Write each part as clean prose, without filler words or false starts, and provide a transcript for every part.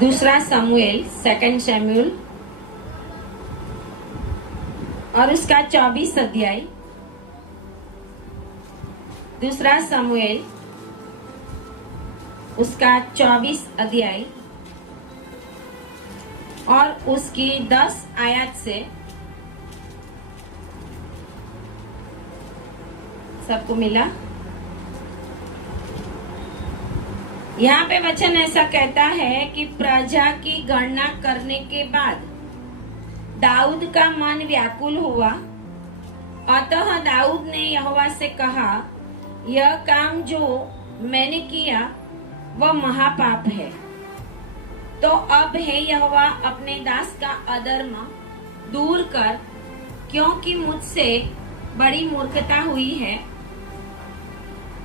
दूसरा समूएल, सेकंड शमूएल और उसका 24 अध्याय। दूसरा समूएल उसका 24 अध्याय और उसकी 10 आयत से। सबको मिला? यहाँ पे वचन ऐसा कहता है कि प्रजा की गणना करने के बाद दाऊद का मन व्याकुल हुआ। अतः दाऊद ने यहोवा से कहा, यह काम जो मैंने किया वह महापाप है। तो अब हे यहोवा, अपने दास का अधर्म दूर कर, क्योंकि मुझसे बड़ी मूर्खता हुई है।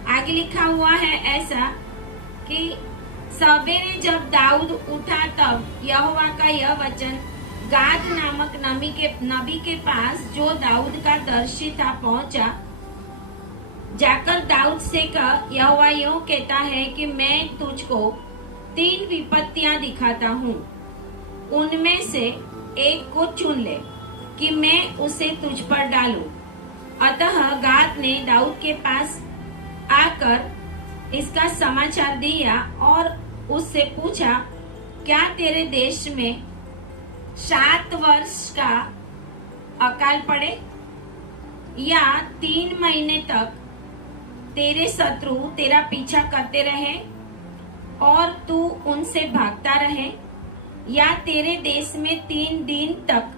आगे लिखा हुआ है ऐसा कि सवेरे जब दाऊद उठा तब यहोवा का यह वचन गाद नामक नबी के पास, जो दाऊद का दर्शी था, पहुंचा। जाकर दाऊद से कह, यहोवा यूं कहता है कि मैं तुझको 3 विपत्तियां दिखाता हूँ, उनमें से एक को चुन ले कि मैं उसे तुझ पर डालूं। अतः गाद ने दाऊद के पास आकर इसका समाचार दिया और उससे पूछा, क्या तेरे देश में 7 वर्ष का अकाल पड़े या 3 महीने तक तेरे शत्रु तेरा पीछा करते रहे और तू उनसे भागता रहे, या तेरे देश में 3 दिन तक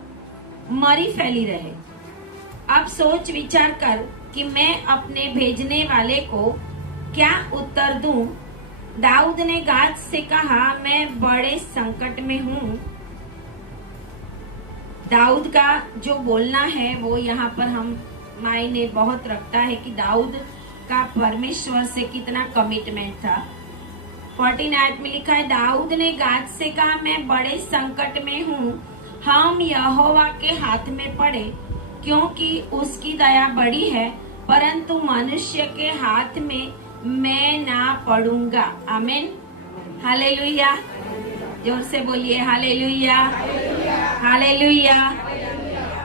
मरी फैली रहे? अब सोच विचार कर कि मैं अपने भेजने वाले को क्या उत्तर दूं। दाऊद ने गाद से कहा, मैं बड़े संकट में हूँ। दाऊद का जो बोलना है वो यहाँ पर हम मायने बहुत रखता है कि दाऊद का परमेश्वर से कितना कमिटमेंट था। 14 में लिखा है, दाऊद ने गाद से कहा, मैं बड़े संकट में हूँ, हम यहोवा के हाथ में पड़े, क्योंकि उसकी दया बड़ी है, परंतु मनुष्य के हाथ में मैं ना पड़ूंगा। आमीन, हालेलुया। जोर से बोलिए हालेलुया, हालेलुया।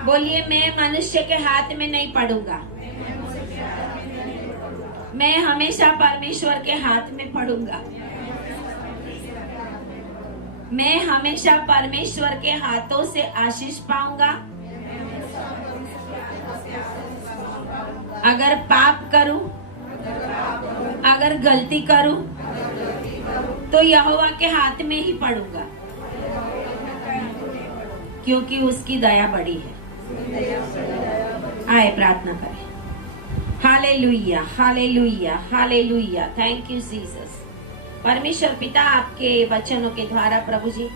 बोलिए, मैं मनुष्य के हाथ में नहीं पड़ूंगा, मैं हमेशा परमेश्वर के हाथ में पड़ूंगा। मैं हमेशा परमेश्वर के हाथों से आशीष पाऊंगा। अगर पाप करूं, अगर गलती करूं, तो यहोवा के हाथ में ही पड़ूंगा, क्योंकि उसकी दया बड़ी है। आए प्रार्थना करें। Hallelujah, hallelujah, hallelujah. Thank you Jesus. परमेश्वर पिता, आपके वचनों के द्वारा प्रभु जी,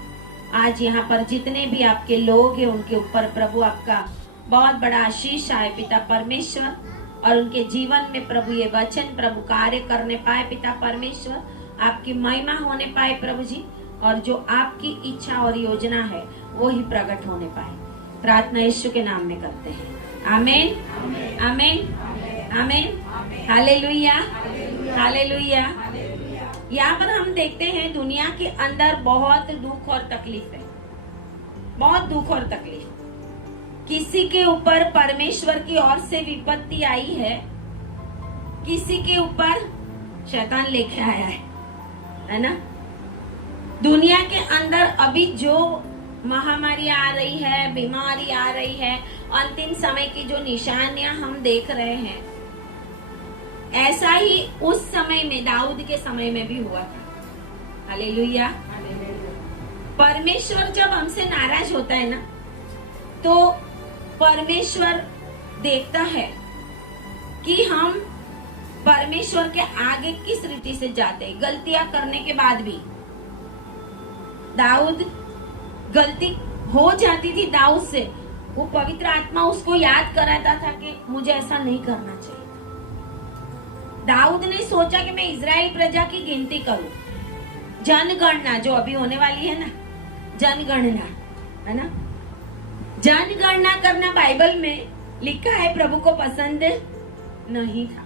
आज यहाँ पर जितने भी आपके लोग हैं उनके ऊपर प्रभु आपका बहुत बड़ा आशीष आए पिता परमेश्वर, और उनके जीवन में प्रभु ये वचन प्रभु कार्य करने पाए पिता परमेश्वर, आपकी महिमा होने पाए प्रभु जी, और जो आपकी इच्छा और योजना है वो ही प्रकट होने पाए। प्रार्थना यीशु के नाम में करते हैं, आमीन, आमीन, आमीन। Hallelujah, hallelujah. यहाँ पर हम देखते हैं दुनिया के अंदर बहुत दुख और तकलीफ है, बहुत दुख और तकलीफ। किसी के ऊपर परमेश्वर की ओर से विपत्ति आई है, किसी के ऊपर शैतान लेके आया है ना। दुनिया के अंदर अभी जो महामारी आ रही है, बीमारी आ रही है, अंतिम समय की जो निशानियां हम देख रहे हैं, ऐसा ही उस समय में दाऊद के समय में भी हुआ था। हालेलुया। परमेश्वर जब हमसे नाराज होता है ना, तो परमेश्वर देखता है कि हम परमेश्वर के आगे किस रीति से जाते। गलतियां करने के बाद भी दाऊद, गलती हो जाती थी दाऊद से, वो पवित्र आत्मा उसको याद कराता था कि मुझे ऐसा नहीं करना चाहिए। दाऊद ने सोचा कि मैं इजराइल प्रजा की गिनती करूं, जनगणना जो अभी होने वाली है ना, जनगणना है ना। जनगणना करना बाइबल में लिखा है, प्रभु को पसंद नहीं था।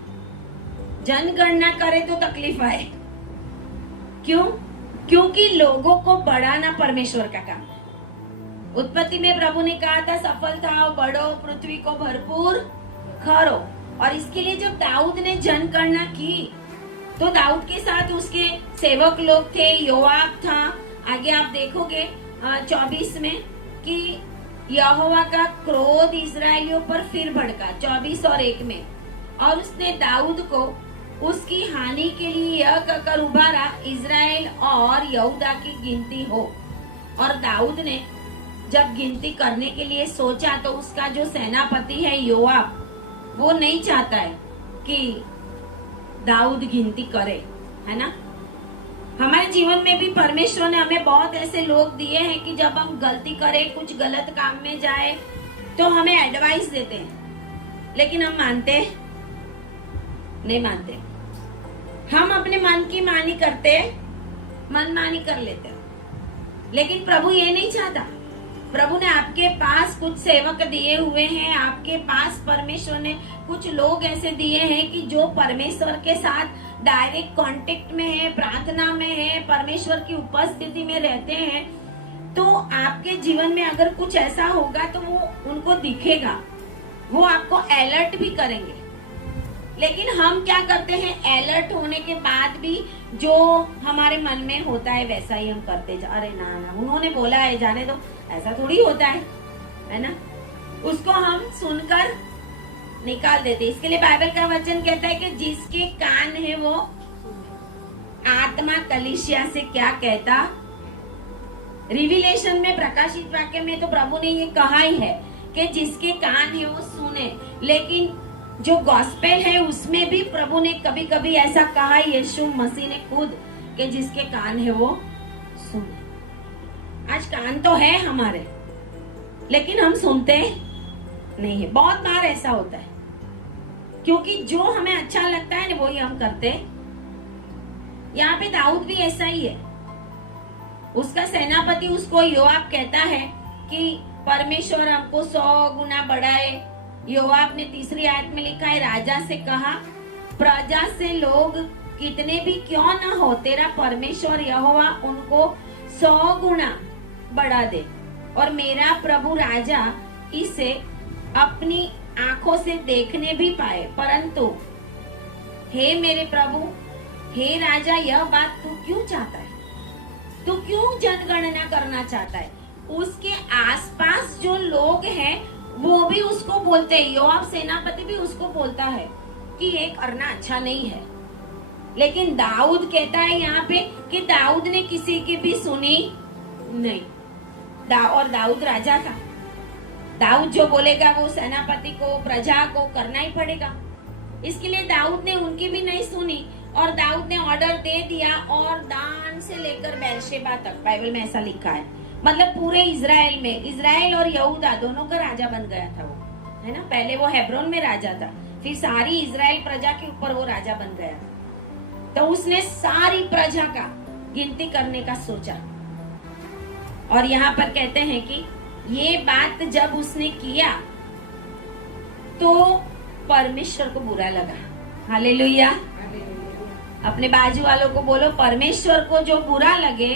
जनगणना करे तो तकलीफ आए, क्यों? क्योंकि लोगों को बढ़ाना परमेश्वर का काम है। उत्पत्ति में प्रभु ने कहा था सफल था, बढ़ो, पृथ्वी को भरपूर करो। और इसके लिए जब दाऊद ने जनगणना की तो दाऊद के साथ उसके सेवक लोग थे, योआब था। आगे आप देखोगे 24 में कि यहोवा का क्रोध इजरायलियों पर फिर भड़का, 24 और 1 में। और उसने दाऊद को उसकी हानि के लिए यह कहकर उभारा, इजराइल और यहूदा की गिनती हो। और दाऊद ने जब गिनती करने के लिए सोचा तो उसका जो सेनापति है योआब, वो नहीं चाहता है कि दाऊद गिनती करे, है ना। हमारे जीवन में भी परमेश्वर ने हमें बहुत ऐसे लोग दिए हैं कि जब हम गलती करें, कुछ गलत काम में जाए तो हमें एडवाइस देते हैं, लेकिन हम मानते नहीं मानते। हम अपने मन की मानी करते, मनमानी कर लेते। लेकिन प्रभु ये नहीं चाहता। प्रभु ने आपके पास कुछ सेवक दिए हुए हैं, आपके पास परमेश्वर ने कुछ लोग ऐसे दिए हैं कि जो परमेश्वर के साथ डायरेक्ट कांटेक्ट में है, प्रार्थना में है, परमेश्वर की उपस्थिति में रहते हैं। तो आपके जीवन में अगर कुछ ऐसा होगा तो वो उनको दिखेगा, वो आपको अलर्ट भी करेंगे। लेकिन हम क्या करते हैं, अलर्ट होने के बाद भी जो हमारे मन में होता है वैसा ही हम करते जा। अरे ना ना, उन्होंने बोला है, जाने दो, ऐसा थोड़ी होता है ना। उसको हम सुनकर निकाल देते। इसके लिए बाइबल का वचन कहता है कि जिसके कान है वो आत्मा कलीसिया से क्या कहता। रिविलेशन में, प्रकाशित वाक्य में तो प्रभु ने ये कहा ही है कि जिसके कान है वो सुने। लेकिन जो गॉस्पेल है उसमें भी प्रभु ने कभी कभी ऐसा कहा, यीशु मसीह ने खुद, कि जिसके कान है वो सुने। आज कान तो है हमारे, लेकिन हम सुनते नहीं है। बहुत बार ऐसा होता है क्योंकि जो हमें अच्छा लगता है ना वही हम करते। यहाँ पे दाऊद भी ऐसा ही है। उसका सेनापति उसको योआब कहता है कि परमेश्वर हमको 100 गुना बढ़ाए। योआब ने 3री आयत में लिखा है, राजा से कहा, प्रजा से लोग कितने भी क्यों न हो, तेरा परमेश्वर यहोवा उनको 100 गुना बढ़ा दे और मेरा प्रभु राजा इसे अपनी आंखों से देखने भी पाए। परंतु हे मेरे प्रभु, हे राजा, यह बात तू क्यों चाहता है? तू क्यों जनगणना करना चाहता है? उसके आसपास जो लोग हैं वो भी उसको बोलते हैं, योआब सेनापति भी उसको बोलता है कि ये करना अच्छा नहीं है। लेकिन दाऊद कहता है यहाँ पे कि दाऊद ने किसी की भी सुनी नहीं। और दाऊद राजा था। दाऊद जो बोलेगा वो सेनापति को, प्रजा को करना ही पड़ेगा। इसके लिए दाऊद ने उनकी भी नहीं सुनी और दाऊद ने ऑर्डर दे दिया। और दान से लेकर बेरशेबा तक, बाइबल में ऐसा लिखा है, मतलब पूरे इजराइल में, इजराइल और यहूदा दोनों का राजा बन गया था वो, है ना। पहले वो हेब्रोन में राजा था, फिर सारी इजराइल प्रजा के ऊपर वो राजा बन गया था। तो उसने सारी प्रजा का गिनती करने का सोचा। और यहाँ पर कहते हैं कि ये बात जब उसने किया तो परमेश्वर को बुरा लगा। हालेलुया। अपने बाजू वालों को बोलो, परमेश्वर को जो बुरा लगे,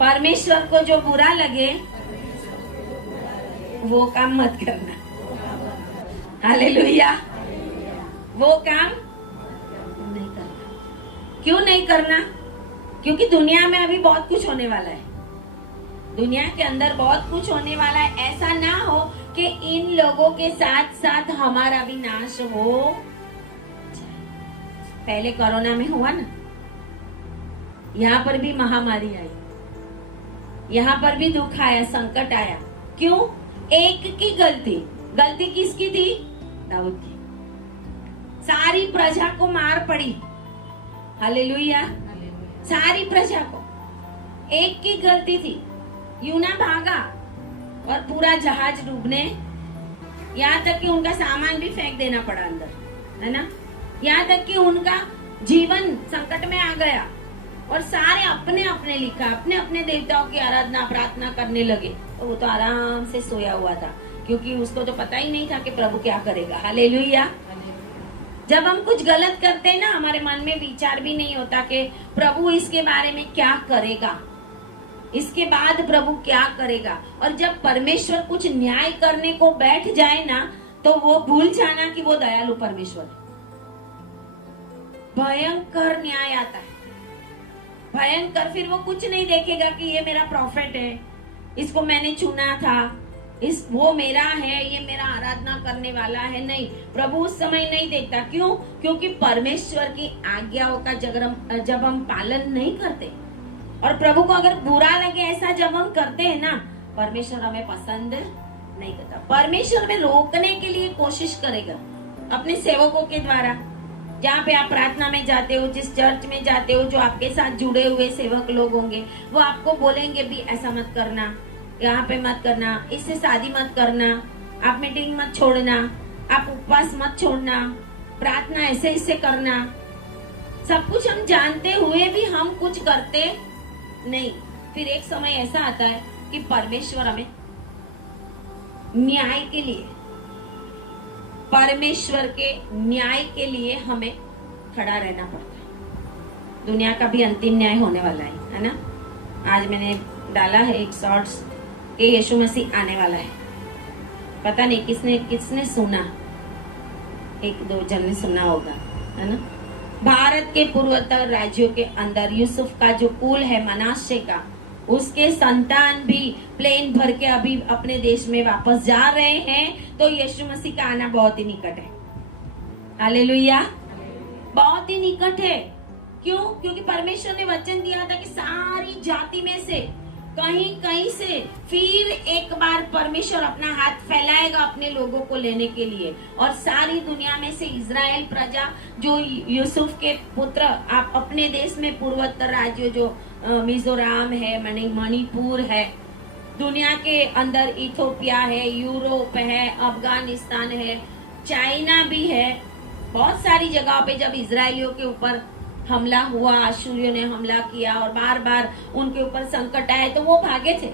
परमेश्वर को जो बुरा लगे वो काम मत करना। हालेलुया। वो काम नहीं करना। क्यों नहीं करना? क्योंकि दुनिया में अभी बहुत कुछ होने वाला है। दुनिया के अंदर बहुत कुछ होने वाला है। ऐसा ना हो कि इन लोगों के साथ साथ हमारा भी नाश हो। पहले कोरोना में हुआ ना, यहाँ पर भी महामारी आई, यहाँ पर भी दुख आया, संकट आया। क्यों? एक की गलती। गलती किसकी थी? दाऊद की। सारी प्रजा को मार पड़ी। हालेलुया। सारी प्रजा को, एक की गलती थी। यूना भागा और पूरा जहाज डूबने, यहाँ तक कि उनका सामान भी फेंक देना पड़ा अंदर, है ना। यहाँ तक कि उनका जीवन संकट में आ गया और सारे अपने अपने लिखा, अपने अपने देवताओं की आराधना प्रार्थना करने लगे। तो वो तो आराम से सोया हुआ था, क्योंकि उसको तो पता ही नहीं था कि प्रभु क्या करेगा। हालेलुया। जब हम कुछ गलत करते हैं ना, हमारे मन में विचार भी नहीं होता कि प्रभु इसके बारे में क्या करेगा, इसके बाद प्रभु क्या करेगा। और जब परमेश्वर कुछ न्याय करने को बैठ जाए ना, तो वो भूल जाना कि वो दयालु परमेश्वर है। भयंकर न्याय आता है, भयंकर। फिर वो कुछ नहीं देखेगा कि ये मेरा प्रॉफिट है, इसको मैंने चुना था, वो मेरा है, ये मेरा आराधना करने वाला है। नहीं, प्रभु उस समय नहीं देखता। क्यों? क्योंकि परमेश्वर की आज्ञाओं का जब हम पालन नहीं करते, और प्रभु को अगर बुरा लगे ऐसा जब हम करते हैं ना, परमेश्वर हमें पसंद नहीं करता। परमेश्वर में रोकने के लिए कोशिश करेगा अपने सेवकों के द्वारा। जहाँ पे आप प्रार्थना में जाते हो, जिस चर्च में जाते हो, जो आपके साथ जुड़े हुए सेवक लोग होंगे, वो आपको बोलेंगे भी ऐसा मत करना, यहाँ पे मत करना, इससे शादी मत करना, आप मीटिंग मत छोड़ना, आप उपवास मत छोड़ना, प्रार्थना ऐसे इससे करना। सब कुछ हम जानते हुए भी हम कुछ करते नहीं। फिर एक समय ऐसा आता है कि परमेश्वर हमें न्याय के लिए, परमेश्वर के न्याय के लिए हमें खड़ा रहना पड़ता है। दुनिया का भी अंतिम न्याय होने वाला है ना। आज मैंने डाला है एक शॉर्ट्स कि यीशु मसीह आने वाला है। पता नहीं किसने सुना, एक दो जन ने सुना होगा, है ना। भारत के पूर्वोत्तर राज्यों के अंदर यूसुफ का जो कुल है मनासे का, उसके संतान भी प्लेन भर के अभी अपने देश में वापस जा रहे हैं। तो यीशु मसीह का आना बहुत ही निकट है। हालेलुया, बहुत ही निकट है। क्यों? क्योंकि परमेश्वर ने वचन दिया था कि सारी जाति में से कहीं कहीं से फिर एक बार परमेश्वर अपना हाथ फैलाएगा अपने लोगों को लेने के लिए, और सारी दुनिया में से इजराइल प्रजा जो यूसुफ के पुत्र, आप अपने देश में पूर्वोत्तर राज्य जो मिजोरम है, मणिपुर है, दुनिया के अंदर इथोपिया है, यूरोप है, अफगानिस्तान है, चाइना भी है, बहुत सारी जगहों पे जब इजरायलियों के ऊपर हमला हुआ, अशूरियों ने हमला किया और बार बार उनके ऊपर संकट आए, तो वो भागे थे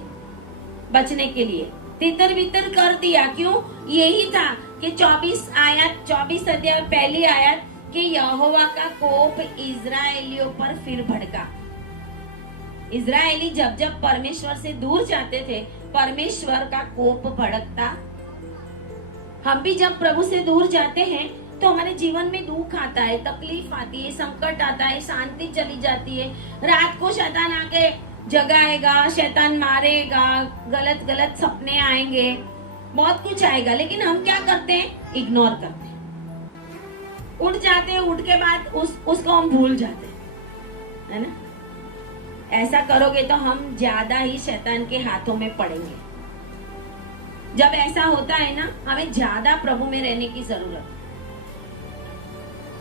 बचने के लिए, तितर बितर कर दिया। क्यों? यही था कि 24 अध्याय पहली आयत कि यहोवा का कोप इजरायलियों पर फिर भड़का। इजरायली जब जब परमेश्वर से दूर जाते थे, परमेश्वर का कोप भड़कता। हम भी जब प्रभु से दूर जाते हैं तो हमारे जीवन में दुख आता है, तकलीफ आती है, संकट आता है, शांति चली जाती है। रात को शैतान आके जगाएगा, शैतान मारेगा, गलत गलत सपने आएंगे, बहुत कुछ आएगा। लेकिन हम क्या करते हैं? इग्नोर करते हैं, उठ जाते हैं, उठ के बाद उसको हम भूल जाते हैं, है ना। ऐसा करोगे तो हम ज्यादा ही शैतान के हाथों में पड़ेंगे। जब ऐसा होता है ना, हमें ज्यादा प्रभु में रहने की जरूरत।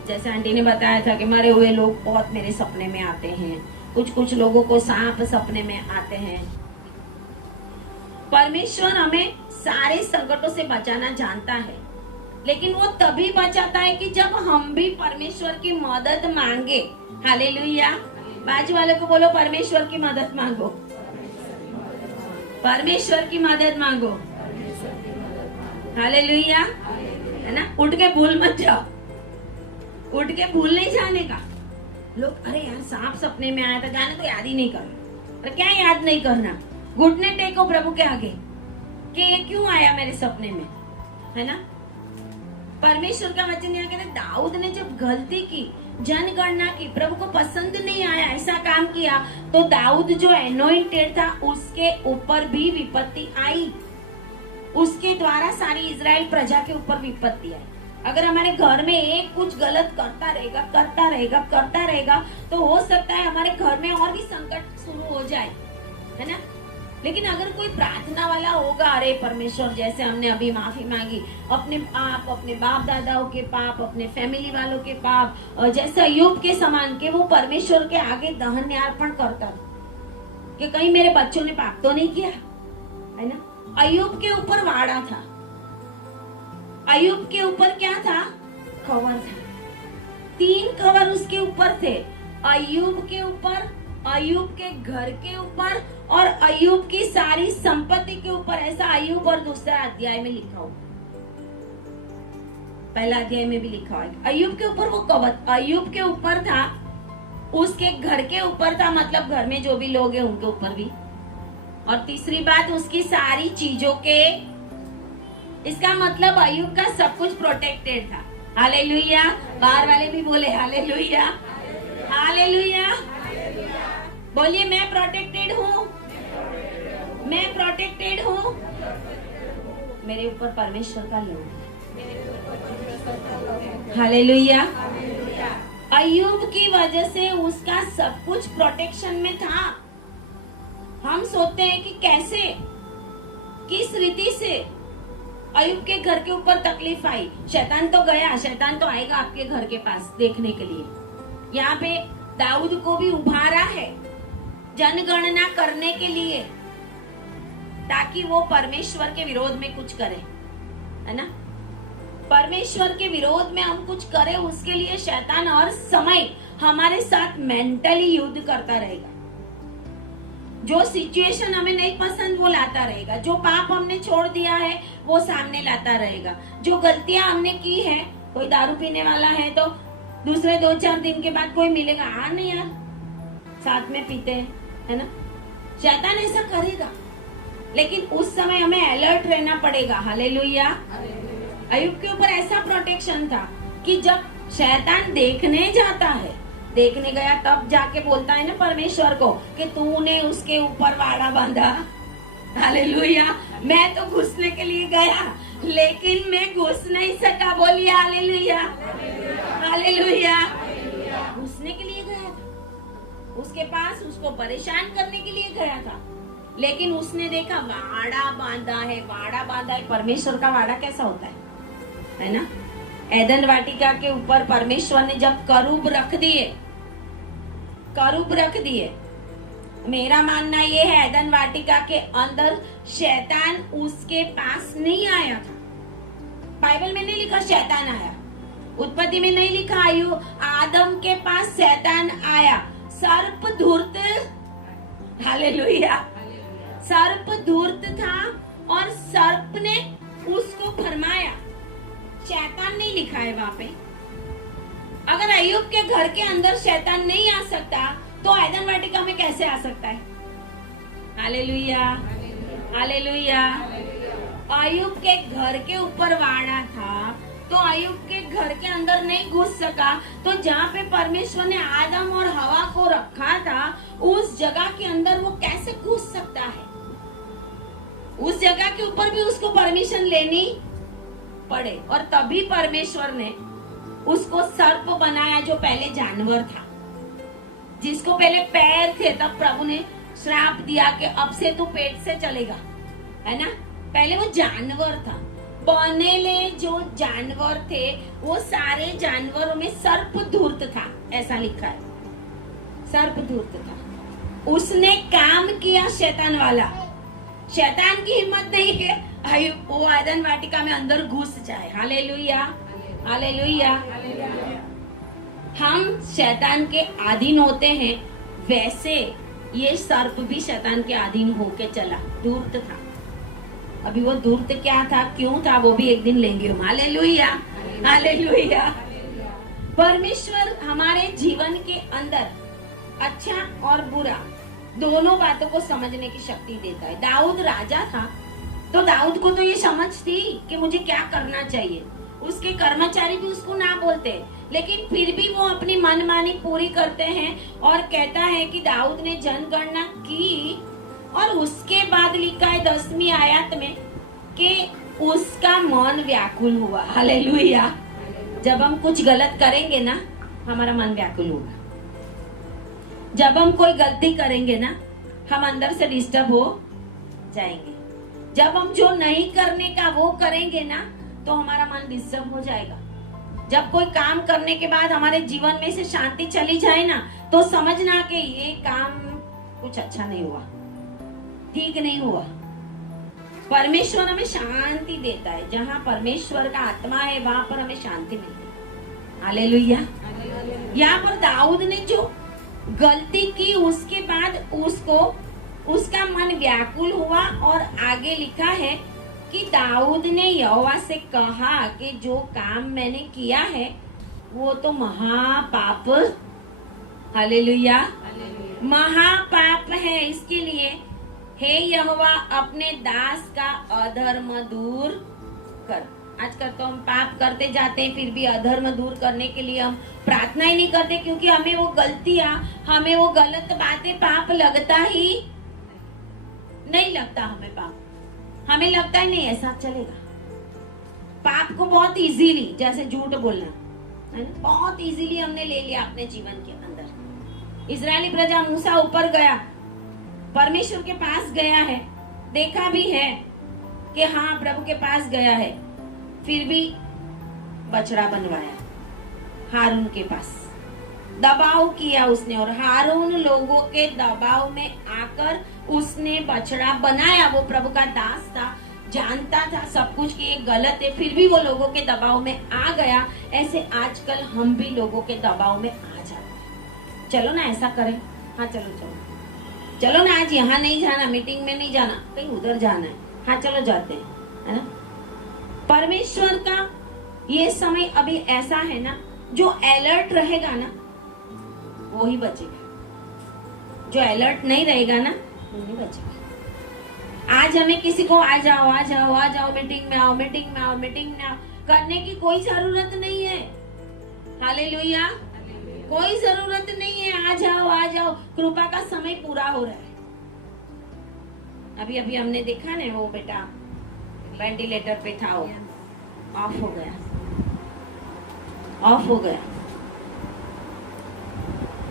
जैसे आंटी ने बताया था कि मरे हुए लोग बहुत मेरे सपने में आते हैं, कुछ लोगों को सांप सपने में आते हैं। परमेश्वर हमें सारे संकटों से बचाना जानता है, लेकिन वो तभी बचाता है कि जब हम भी परमेश्वर की मदद मांगे। हालेलुया। बाजू वाले को बोलो, परमेश्वर की मदद मांगो, परमेश्वर की मदद मांगो। हालेलुया, है ना। उठ के भूल मत जाओ, उठ के भूल नहीं जाने का। लोग अरे यार सांप सपने में आया था, जाने तो याद ही नहीं करना। तो क्या याद नहीं करना? घुटने टेको प्रभु के आगे कि ये क्यों आया मेरे सपने में, है ना। परमेश्वर का वचन यह कहता है, दाऊद ने जब गलती की, जनगणना की, प्रभु को पसंद नहीं आया, ऐसा काम किया, तो दाऊद जो एनोइंटेड था उसके ऊपर भी विपत्ति आई। उसके द्वारा सारी इजराइल प्रजा के ऊपर विपत्ति आई। अगर हमारे घर में एक कुछ गलत करता रहेगा तो हो सकता है हमारे घर में और भी संकट शुरू हो जाए, है ना। लेकिन अगर कोई प्रार्थना वाला होगा, अरे परमेश्वर, जैसे हमने अभी माफी मांगी अपने पाप, अपने बाप दादाओं के पाप, अपने फैमिली वालों के पाप, जैसे अय्यूब के समान के वो परमेश्वर के आगे दहन अर्पण करता था कि कहीं मेरे बच्चों ने पाप तो नहीं किया, है ना। अय्यूब के ऊपर वाड़ा था, अय्यूब के ऊपर क्या था? कवर था। 3 कवर उसके ऊपर थे, अय्यूब के ऊपर, अय्यूब के घर के ऊपर और अय्यूब की सारी संपत्ति के ऊपर। ऐसा अय्यूब और दूसरा अध्याय में लिखा हुआ। पहला अध्याय में भी लिखा है। अय्यूब के ऊपर वो कवच अय्यूब के ऊपर था, उसके घर के ऊपर था, मतलब घर में जो भी लोग हैं उनके ऊपर भी। और तीसरी बात उसकी सारी चीजों के, इसका मतलब अय्यूब का सब कुछ प्रोटेक्टेड था। हालेलुया। बाहर वाले भी बोले हालेलुया, हालेलुया। बोलिए मैं प्रोटेक्टेड हूँ, मैं प्रोटेक्टेड हूँ। मेरे ऊपर परमेश्वर का लोग है। हालेलुया। अय्यूब की वजह से उसका सब कुछ प्रोटेक्शन में था। हम सोचते हैं कि कैसे, किस रीति से अय्यूब के घर के ऊपर तकलीफ आई। शैतान तो गया, शैतान तो आएगा आपके घर के पास देखने के लिए। यहाँ पे दाऊद को भी उभारा है जनगणना करने के लिए, ताकि वो परमेश्वर के विरोध में कुछ करे, है ना। परमेश्वर के विरोध में हम कुछ करें, उसके लिए शैतान हर समय हमारे साथ मेंटली युद्ध करता रहेगा। जो सिचुएशन हमें नहीं पसंद वो लाता रहेगा, जो पाप हमने छोड़ दिया है वो सामने लाता रहेगा, जो गलतियां हमने की है। कोई दारू पीने वाला है तो दूसरे 2-4 दिन के बाद कोई मिलेगा, हाँ नहीं यार साथ में पीते हैं, है ना। शैतान ऐसा करेगा, लेकिन उस समय हमें अलर्ट रहना पड़ेगा। हालेलुया। अय्यूब के ऊपर ऐसा प्रोटेक्शन था कि जब शैतान देखने जाता है, देखने गया तब जाके बोलता है ना परमेश्वर को कि तूने उसके ऊपर वाड़ा बांधा। हालेलुया। मैं तो घुसने के लिए गया लेकिन मैं घुस नहीं सका। बोलिए हालेलुया, हालेलुया। घुसने के लिए गया था उसके पास, उसको परेशान करने के लिए गया था, लेकिन उसने देखा वाड़ा बांधा है, वाड़ा बांधा है। परमेश्वर का वाड़ा कैसा होता है ना। एदन वाटिका के ऊपर परमेश्वर ने जब करूब रख दिए, करूब रख दिए, मेरा मानना ये है एदन वाटिका के अंदर शैतान उसके पास नहीं आया था। बाइबल में नहीं लिखा शैतान आया, उत्पत्ति में नहीं लिखा आदम के पास शैतान आया। सर्प धूर्त, हालेलुया, सर्प धूर्त था और सर्प ने उसको फरमाया। शैतान नहीं लिखा है वहां पे। अगर अय्यूब के घर के अंदर शैतान नहीं आ सकता तो एदन वाटिका में कैसे आ सकता है। Hallelujah, hallelujah. अय्यूब के घर के ऊपर वाड़ा था तो अय्यूब के घर के अंदर नहीं घुस सका। तो जहाँ पे परमेश्वर ने आदम और हवा को रखा था उस जगह के अंदर वो कैसे घुस सकता है। उस जगह के ऊपर भी उसको परमिशन लेनी पड़े, और तभी परमेश्वर ने उसको सर्प बनाया जो पहले जानवर था। जिसको पहले पैर थे तब प्रभु ने श्राप दिया कि अब से तू पेट से चलेगा, है ना। पहले वो जानवर था। बनेले जो जानवर थे वो सारे जानवरों में सर्प धूर्त था, ऐसा लिखा है, सर्प धूर्त था। उसने काम किया शैतान वाला। शैतान की हिम्मत नहीं है वो एदन वाटिका में अंदर घुस जाए। Hallelujah, hallelujah. हम शैतान के अधीन होते हैं, वैसे ये सर्प भी शैतान के अधीन होके चला, धूर्त था। अभी वो धूर्त क्या था, क्यों था, वो भी एक दिन लेंगे हम। Hallelujah, hallelujah. परमेश्वर हमारे जीवन के अंदर अच्छा और बुरा दोनों बातों को समझने की शक्ति देता है। दाऊद राजा था तो दाऊद को तो ये समझ थी कि मुझे क्या करना चाहिए। उसके कर्मचारी भी उसको ना बोलते, लेकिन फिर भी वो अपनी मनमानी पूरी करते हैं। और कहता है कि दाऊद ने जनगणना की और उसके बाद लिखा है 10वीं आयत में कि उसका मन व्याकुल हुआ। हालेलुया। जब हम कुछ गलत करेंगे ना हमारा मन व्याकुल होगा। जब हम कोई गलती करेंगे ना हम अंदर से डिस्टर्ब हो जाएंगे। जब हम जो नहीं करने का वो करेंगे ना तो हमारा मन डिस्टर्ब हो जाएगा। जब कोई काम करने के बाद हमारे जीवन में से शांति चली जाए ना तो समझना कि ये काम कुछ अच्छा नहीं हुआ, ठीक नहीं हुआ। परमेश्वर हमें शांति देता है। जहाँ परमेश्वर का आत्मा है वहां पर हमें शांति मिलती है। हालेलुया। यहाँ पर दाऊद ने जो गलती की उसके बाद उसका मन व्याकुल हुआ और आगे लिखा है कि दाऊद ने यहोवा से कहा कि जो काम मैंने किया है वो तो महापाप, हालेलुया, महापाप है। इसके लिए हे यहोवा अपने दास का अधर्म दूर कर। आजकल तो हम पाप करते जाते हैं, फिर भी अधर्म दूर करने के लिए हम प्रार्थना ही नहीं करते, क्योंकि हमें वो गलतियां, हमें वो गलत बातें, पाप लगता ही नहीं लगता। हमें पाप, हमें लगता ही नहीं ऐसा चलेगा। पाप को बहुत इजीली, जैसे झूठ बोलना है ना, बहुत इजीली हमने ले लिया अपने जीवन के अंदर। इजरायली प्रजा मूसा ऊपर गया, परमेश्वर के पास गया है, देखा भी है कि हाँ प्रभु के पास गया है, फिर भी बछड़ा बनवाया हारून के पास, दबाव किया उसने, और हारून लोगों के दबाव में आकर उसने बछड़ा बनाया। वो प्रभु का दास था, जानता था सब कुछ कि ये गलत है, फिर भी वो लोगों के दबाव में आ गया। ऐसे आजकल हम भी लोगों के दबाव में आ जाते हैं। चलो ना ऐसा करें, हाँ चलो चलो चलो ना, आज यहाँ नहीं जाना, मीटिंग में नहीं जाना, कहीं उधर जाना है, हाँ चलो जाते हैं, है ना। परमेश्वर का ये समय अभी ऐसा है ना, जो अलर्ट रहेगा ना वो ही बचेगा, जो अलर्ट नहीं रहेगा ना वो नहीं बचेगा। आज हमें किसी को आ जाओ आ जाओ आ जाओ, मीटिंग में आओ, मीटिंग में आओ, मीटिंग में आओ करने की कोई जरूरत नहीं है। हालेलुया, कोई जरूरत नहीं है। आ जाओ, कृपा का समय पूरा हो रहा है। अभी अभी हमने देखा ना, वो बेटा वेंटिलेटर पे था, वो ऑफ हो गया, ऑफ हो गया।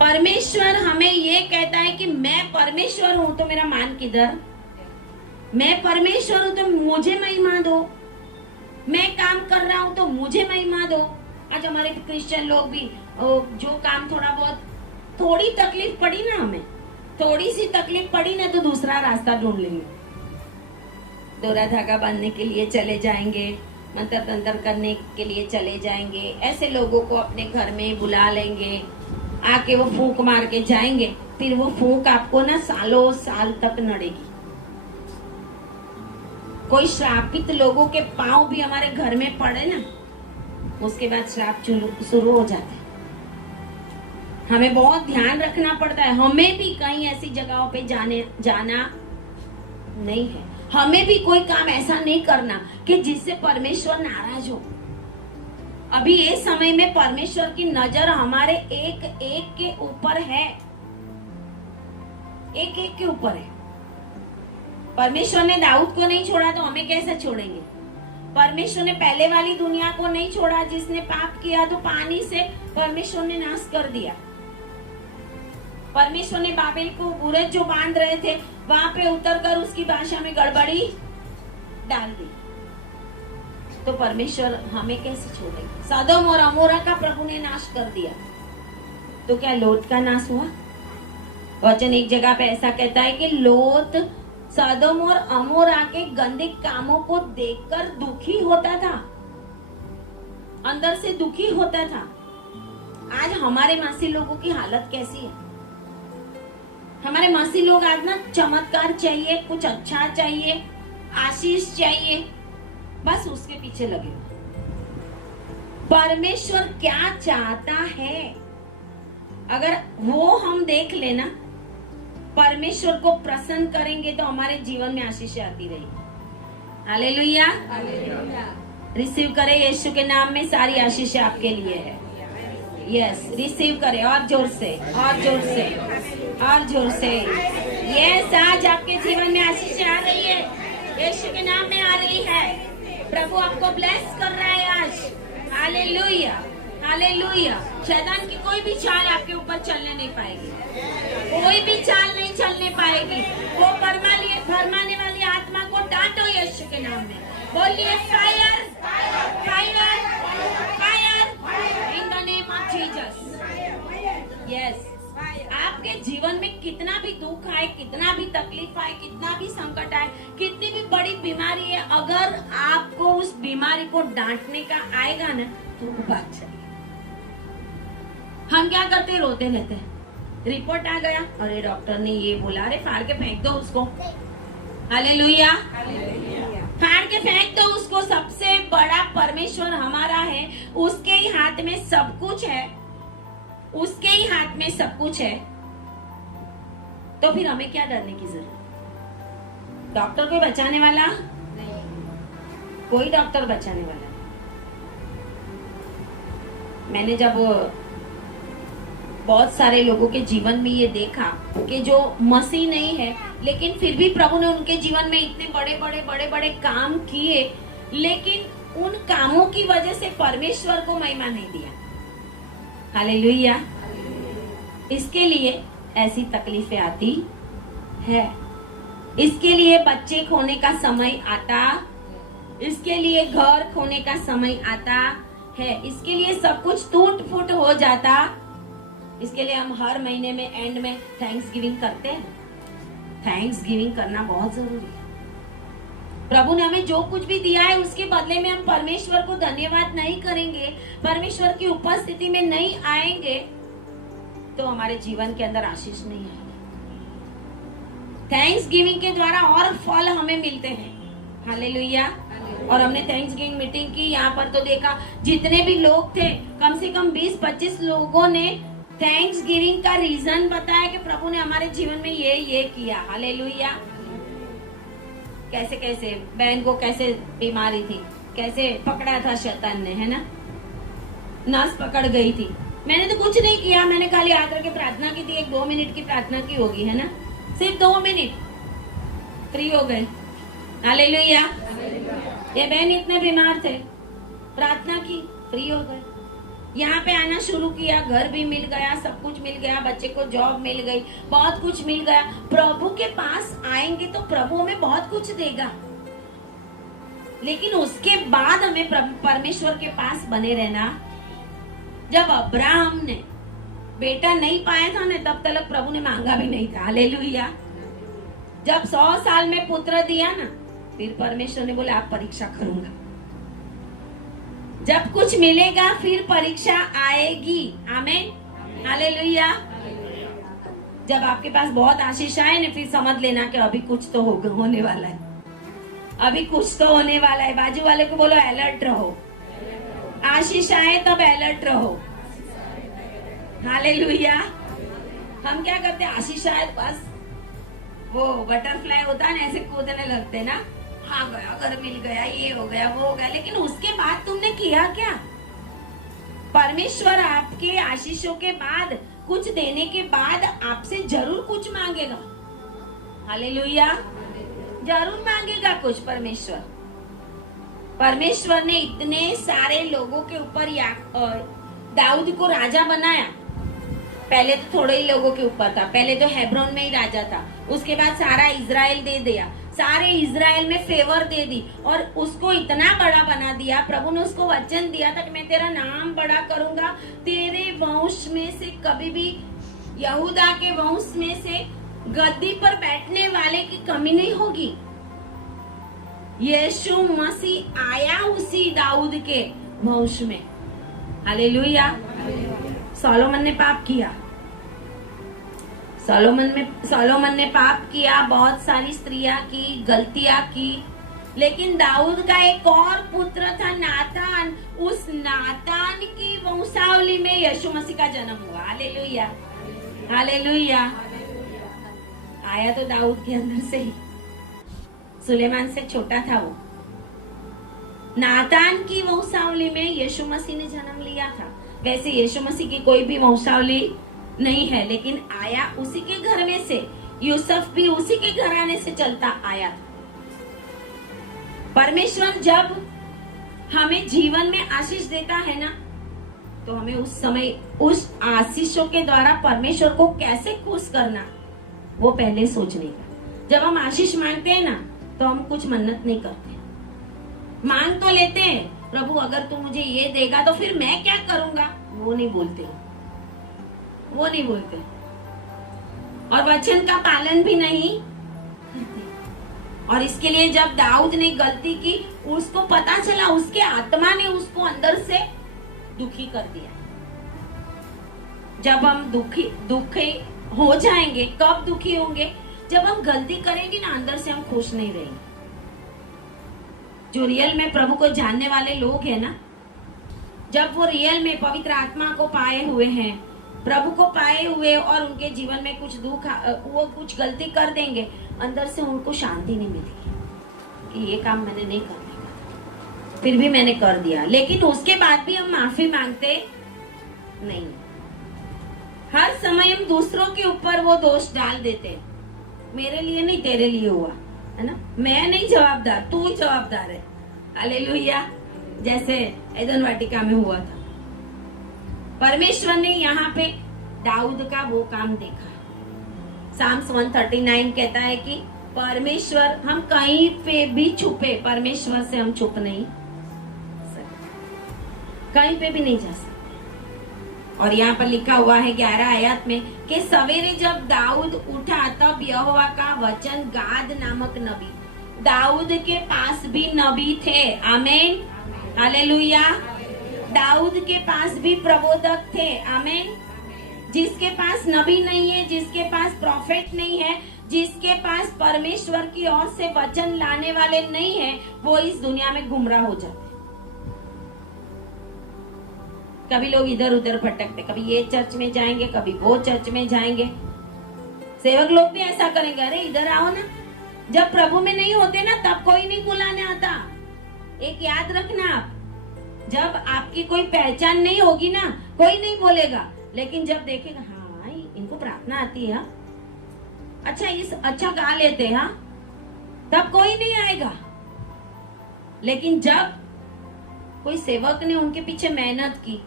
परमेश्वर हमें ये कहता है कि मैं परमेश्वर हूं तो मेरा मान किधर, मैं परमेश्वर हूं तो मुझे महिमा दो, मैं काम कर रहा हूं तो मुझे महिमा दो। आज हमारे क्रिश्चियन लोग भी जो काम थोड़ा बहुत, थोड़ी तकलीफ पड़ी ना, हमें थोड़ी सी तकलीफ पड़ी ना तो दूसरा रास्ता ढूंढ लेंगे, दोरा धागा बांधने के लिए चले जाएंगे, मंत्र तंत्र करने के लिए चले जाएंगे। ऐसे लोगों को अपने घर में बुला लेंगे, आके वो फूंक मार के जाएंगे, फिर वो फूंक आपको ना सालों साल तक नड़ेगी। कोई श्रापित लोगों के पांव भी हमारे घर में पड़े ना, उसके बाद श्राप शुरू हो जाते हैं। हमें बहुत ध्यान रखना पड़ता है, हमें भी कहीं ऐसी जगहों पे जाना नहीं है, हमें भी कोई काम ऐसा नहीं करना कि जिससे परमेश्वर नाराज हो। अभी ये समय में परमेश्वर की नजर हमारे एक एक के ऊपर है, एक एक के ऊपर है। परमेश्वर ने दाऊद को नहीं छोड़ा तो हमें कैसे छोड़ेंगे। परमेश्वर ने पहले वाली दुनिया को नहीं छोड़ा, जिसने पाप किया तो पानी से परमेश्वर ने नाश कर दिया। परमेश्वर ने बाबेल को बुरज जो बांध रहे थे वहां पे उतरकर उसकी भाषा में गड़बड़ी डाल दी, तो परमेश्वर हमें कैसे छोड़ेगा। सदोम और अमोरा का प्रभु ने नाश कर दिया, तो क्या लोट का नाश हुआ। वचन एक जगह पे ऐसा कहता है कि लोट सदोम और अमोरा के गंदे कामों को देखकर दुखी होता था, अंदर से दुखी होता था। आज हमारे मसीह लोगों की हालत कैसी है। हमारे मसीह लोग आज ना चमत्कार चाहिए, कुछ अच्छा चाहिए, आशीष चाहिए, बस उसके पीछे लगे। परमेश्वर क्या चाहता है अगर वो हम देख लेना, परमेश्वर को प्रसन्न करेंगे तो हमारे जीवन में आशीष आती रहेगी। हालेलुया, रिसीव करें यीशु के नाम में, सारी आशीष आपके लिए है। यस, रिसीव करें और जोर से, और जोर से, और जोर से। यस, आज आपके जीवन में आशीष आ रही है, यीशु के नाम में आ रही है। प्रभु आपको ब्लेस कर रहा है आज। Hallelujah, hallelujah. शैतान की कोई भी चाल आपके ऊपर चलने नहीं पाएगी, कोई भी चाल नहीं चलने पाएगी। वो भरमाने वाली आत्मा को डांटो यीशु के नाम में, बोलिए fire, fire, fire in the name of Jesus. Yes, आपके जीवन में कितना भी दुख आए, कितना भी तकलीफ आए, कितना भी संकट आए, कितनी भी बड़ी बीमारी है, अगर आपको उस बीमारी को डांटने का आएगा ना तो वो बात चलेगी। हम क्या करते, रोते रहते हैं। रिपोर्ट आ गया, अरे डॉक्टर ने ये बोला, अरे फाड़ के फेंक दो उसको। हालेलुया, फाड़ के फेंक दो उसको। सबसे बड़ा परमेश्वर हमारा है, उसके ही हाथ में सब कुछ है, उसके ही हाथ में सब कुछ है। तो फिर हमें क्या डरने की जरूरत? डॉक्टर कोई बचाने वाला नहीं, कोई डॉक्टर बचाने वाला नहीं। मैंने जब बहुत सारे लोगों के जीवन में ये देखा कि जो मसीह नहीं है लेकिन फिर भी प्रभु ने उनके जीवन में इतने बड़े बड़े काम किए, लेकिन उन कामों की वजह से परमेश्वर को महिमा नहीं दिया। हालेलुया। इसके लिए ऐसी तकलीफें आती है, इसके लिए बच्चे खोने का समय आता, इसके लिए घर खोने का समय आता है, इसके लिए सब कुछ टूट फूट हो जाता। इसके लिए हम हर महीने में एंड में थैंक्स गिविंग करते हैं। थैंक्स गिविंग करना बहुत जरूरी है। प्रभु ने हमें जो कुछ भी दिया है उसके बदले में हम परमेश्वर को धन्यवाद नहीं करेंगे, परमेश्वर की उपस्थिति में नहीं आएंगे, तो हमारे जीवन के अंदर आशीष नहीं आएगी। थैंक्स गिविंग के द्वारा और फल हमें मिलते हैं। हालेलुया। और हमने थैंक्स गिविंग मीटिंग की, यहाँ पर तो देखा जितने भी लोग थे कम से कम 20-25 लोगों ने थैंक्स गिविंग का रीजन बताया कि प्रभु ने हमारे जीवन में ये किया। हालेलुया। कैसे कैसे बहन को कैसे बीमारी थी, कैसे पकड़ा था शैतान ने, है ना, नस पकड़ गई थी। मैंने तो कुछ नहीं किया, मैंने खाली आकर के प्रार्थना की थी, 1-2 मिनट की प्रार्थना की होगी, है ना, सिर्फ 2 मिनट, फ्री हो गए। हालेलुया। ये बहन इतने बीमार थे, प्रार्थना की, फ्री हो गए। यहाँ पे आना शुरू किया, घर भी मिल गया, सब कुछ मिल गया, बच्चे को जॉब मिल गई, बहुत कुछ मिल गया। प्रभु के पास आएंगे तो प्रभु हमें बहुत कुछ देगा, लेकिन उसके बाद हमें परमेश्वर के पास बने रहना। जब अब्राहम ने बेटा नहीं पाया था ना, तब तक प्रभु ने मांगा भी नहीं था। हालेलुया। जब 100 साल में पुत्र दिया ना, फिर परमेश्वर ने बोला आप परीक्षा करूंगा। जब कुछ मिलेगा फिर परीक्षा आएगी। आमीन। हालेलुया। जब आपके पास बहुत आशीष आए ना, फिर समझ लेना कि अभी कुछ तो होने वाला है, अभी कुछ तो होने वाला है। बाजू वाले को बोलो अलर्ट रहो। आशीष आए तब अलर्ट रहो। हालेलुया। हम क्या करते हैं, आशीष आए बस वो बटरफ्लाई होता है ना, ऐसे कूदने लगते ना, हाँ गया, घर मिल गया, ये हो गया, वो हो गया, लेकिन उसके बाद तुमने किया क्या? परमेश्वर आपके आशीषों के बाद, कुछ देने के बाद आपसे जरूर कुछ मांगेगा। हालेलुया। जरूर मांगेगा कुछ परमेश्वर। परमेश्वर ने इतने सारे लोगों के ऊपर दाऊद को राजा बनाया। पहले तो थोड़े ही लोगों के ऊपर था, पहले तो हेब्रोन में ही राजा था, उसके बाद सारा इजराइल दे दिया, सारे इजराइल में फेवर दे दी और उसको इतना बड़ा बना दिया। प्रभु ने उसको वचन दिया था कि मैं तेरा नाम बड़ा करूंगा, तेरे वंश में से कभी भी, यहूदा के वंश में से गद्दी पर बैठने वाले की कमी नहीं होगी। यीशु मसीह आया उसी दाऊद के वंश में। हालेलुया। सोलोमन ने पाप किया, सोलोमन ने पाप किया, बहुत सारी स्त्रियां की, गलतियां की, लेकिन दाऊद का एक और पुत्र था नातान। उस नातान की वंशावली में यीशु मसीह का जन्म हुआ। हालेलुया। हालेलुया। आया तो दाऊद के अंदर से ही, सुलेमान से छोटा था वो। नातान की वंशावली में यीशु मसीह ने जन्म लिया था। वैसे यीशु मसीह की कोई भी वंशावली नहीं है, लेकिन आया उसी के घर में से। यूसुफ भी उसी के घराने से चलता आया था। परमेश्वर जब हमें जीवन में आशीष देता है ना, तो हमें उस समय उस आशीषों के द्वारा परमेश्वर को कैसे खुश करना, वो पहले सोचने का। जब हम आशीष मांगते हैं ना, तो हम कुछ मन्नत नहीं करते, मांग तो लेते हैं, प्रभु अगर तू मुझे ये देगा तो फिर मैं क्या करूंगा, वो नहीं बोलते, वो नहीं बोलते, और वचन का पालन भी नहीं करते। और इसके लिए जब दाऊद ने गलती की, उसको पता चला, उसके आत्मा ने उसको अंदर से दुखी कर दिया। जब हम दुखी हो जाएंगे, कब दुखी होंगे, जब हम गलती करेंगे ना, अंदर से हम खुश नहीं रहेंगे। जो रियल में प्रभु को जानने वाले लोग हैं ना, जब वो रियल में पवित्र आत्मा को पाए हुए हैं, प्रभु को पाए हुए, और उनके जीवन में कुछ दुख, वो कुछ गलती कर देंगे, अंदर से उनको शांति नहीं मिलेगी कि ये काम मैंने नहीं करने का, फिर भी मैंने कर दिया, लेकिन उसके बाद भी हम माफी मांगते नहीं। हर समय हम दूसरों के ऊपर वो दोष डाल देते, मेरे लिए नहीं तेरे लिए हुआ है ना, मैं नहीं जवाबदार, तू ही जवाबदार है। हालेलुया। जैसे एदन वाटिका में हुआ था, परमेश्वर ने यहाँ पे दाऊद का वो काम देखा। साम्स 139 कहता है कि परमेश्वर, हम कहीं पे भी छुपे, परमेश्वर से हम छुप नहीं सकते, कहीं पे भी नहीं जा सकते। और यहाँ पर लिखा हुआ है 11 आयत में कि सवेरे जब दाऊद उठा तब यहोवा का वचन गाद नामक नबी, दाऊद के पास भी नबी थे। आमीन, हालेलुया। दाऊद के पास भी प्रबोधक थे। आमीन। जिसके पास नबी नहीं है, जिसके पास प्रॉफिट नहीं है, जिसके पास परमेश्वर की ओर से वचन लाने वाले नहीं है, वो इस दुनिया में गुमराह हो जाते। कभी लोग इधर उधर भटकते, कभी ये चर्च में जाएंगे, कभी वो चर्च में जाएंगे। सेवक लोग भी ऐसा करेंगे, अरे इधर आओ ना। जब प्रभु में नहीं होते ना, तब कोई नहीं बुलाने आता। एक याद रखना, आप जब आपकी कोई पहचान नहीं होगी ना, कोई नहीं बोलेगा, लेकिन जब देखेगा हाँ इनको प्रार्थना आती है, अच्छा गा लेते हैं, तब कोई नहीं आएगा। लेकिन जब कोई सेवक ने उनके पीछे मेहनत की,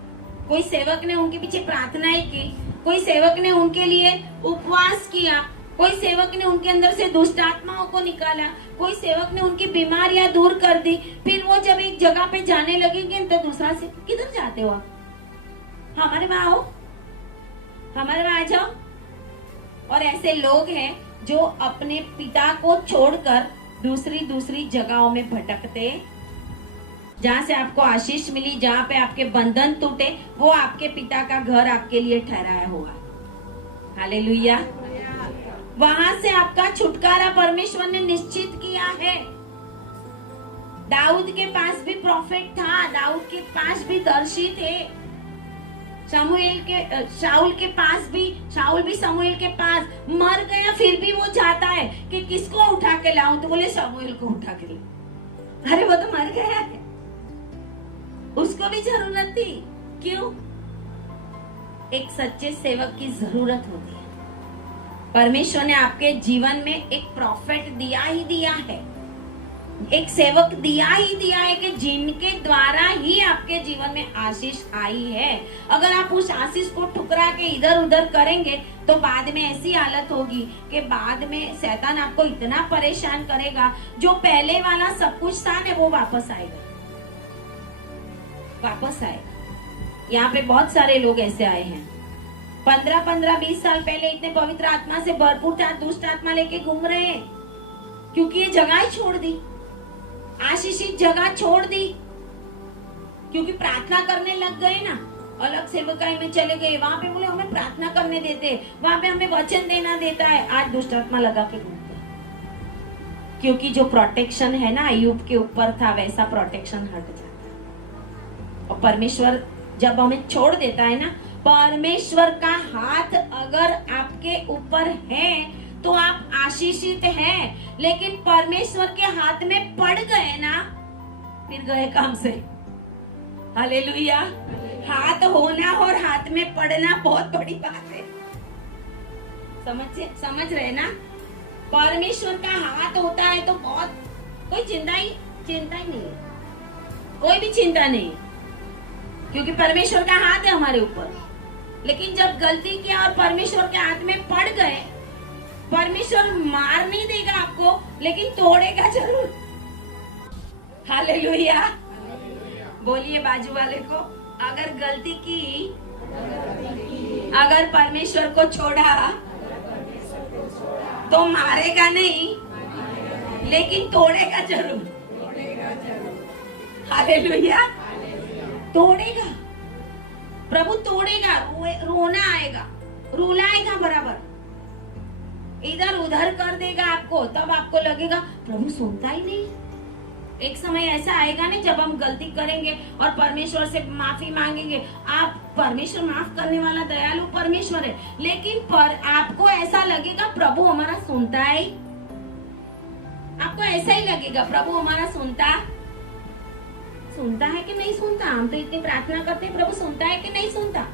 कोई सेवक ने उनके पीछे प्रार्थनाएं की, कोई सेवक ने उनके लिए उपवास किया, कोई सेवक ने उनके अंदर से दुष्ट आत्माओं को निकाला, कोई सेवक ने उनकी बीमारियां दूर कर दी, फिर वो जब एक जगह पे जाने लगेंगे तो दूसरा से किधर जाते हो आप, हमारे वहां आओ, हमारे वहां आ जाओ। और ऐसे लोग हैं जो अपने पिता को छोड़कर दूसरी जगहों में भटकते, जहाँ से आपको आशीष मिली, जहाँ पे आपके बंधन टूटे, वो आपके पिता का घर आपके लिए ठहराया हुआ। हालेलुया। वहां से आपका छुटकारा परमेश्वर ने निश्चित किया है। दाऊद के पास भी प्रॉफिट था, दाऊद के पास भी दर्शी थे, शाऊल के पास भी, शाऊल भी समूएल के पास मर गया, फिर भी वो चाहता है कि किसको उठा के लाऊं, तो बोले शमूएल को उठा के ला। अरे वो तो मर गया है, उसको भी जरूरत थी। क्यों? एक सच्चे सेवक की जरूरत होती है। परमेश्वर ने आपके जीवन में एक प्रॉफिट दिया ही दिया है, एक सेवक दिया ही दिया है कि जिनके द्वारा ही आपके जीवन में आशीष आई है। अगर आप उस आशीष को ठुकरा के इधर उधर करेंगे तो बाद में ऐसी हालत होगी कि बाद में शैतान आपको इतना परेशान करेगा, जो पहले वाला सब कुछ था ना वो वापस आएगा। यहाँ पे बहुत सारे लोग ऐसे आए हैं, 15-20 साल पहले इतने पवित्र आत्मा से भरपूर था, दुष्ट आत्मा लेके घूम रहे हैं, क्योंकि ये जगह ही छोड़ दी, आशीषित जगह छोड़ दी, क्योंकि प्रार्थना करने लग गए ना, अलग सेवकाई में चले गए, वहां पे बोले हमें प्रार्थना करने देते, वहां पे हमें वचन देना देता है, आज दुष्ट आत्मा लगा के घूमते हैं। क्योंकि जो प्रोटेक्शन है ना अय्यूब के ऊपर था, वैसा प्रोटेक्शन हट जाता है। और परमेश्वर जब हमें छोड़ देता है ना, परमेश्वर का हाथ अगर आपके ऊपर है तो आप आशीषित हैं, लेकिन परमेश्वर के हाथ में पड़ गए ना, फिर गए काम से। हालेलुया। हाथ होना और हाथ में पड़ना बहुत बड़ी बात है, समझ रहे ना। परमेश्वर का हाथ होता है तो बहुत, कोई चिंता ही नहीं है, कोई भी चिंता नहीं, क्योंकि परमेश्वर का हाथ है हमारे ऊपर। लेकिन जब गलती किया और परमेश्वर के हाथ में पड़ गए, परमेश्वर मार नहीं देगा आपको, लेकिन तोड़ेगा जरूर। हालेलुया। बोलिए बाजू वाले को, अगर गलती की, अगर परमेश्वर को छोड़ा तो मारेगा नहीं, लेकिन तोड़ेगा जरूर। हालेलुया। तोड़ेगा, प्रभु तोड़ेगा, रोना आएगा, रुलाएगा बराबर, इधर उधर कर देगा आपको, तब आपको लगेगा प्रभु सुनता ही नहीं, एक समय ऐसा आएगा ना जब हम गलती करेंगे और परमेश्वर से माफी मांगेंगे। आप परमेश्वर माफ करने वाला दयालु परमेश्वर है, लेकिन आपको ऐसा लगेगा प्रभु हमारा सुनता है। आपको ऐसा ही लगेगा प्रभु हमारा सुनता है कि नहीं सुनता। हम तो इतनी प्रार्थना करते हैं, प्रभु सुनता है कि नहीं सुनता।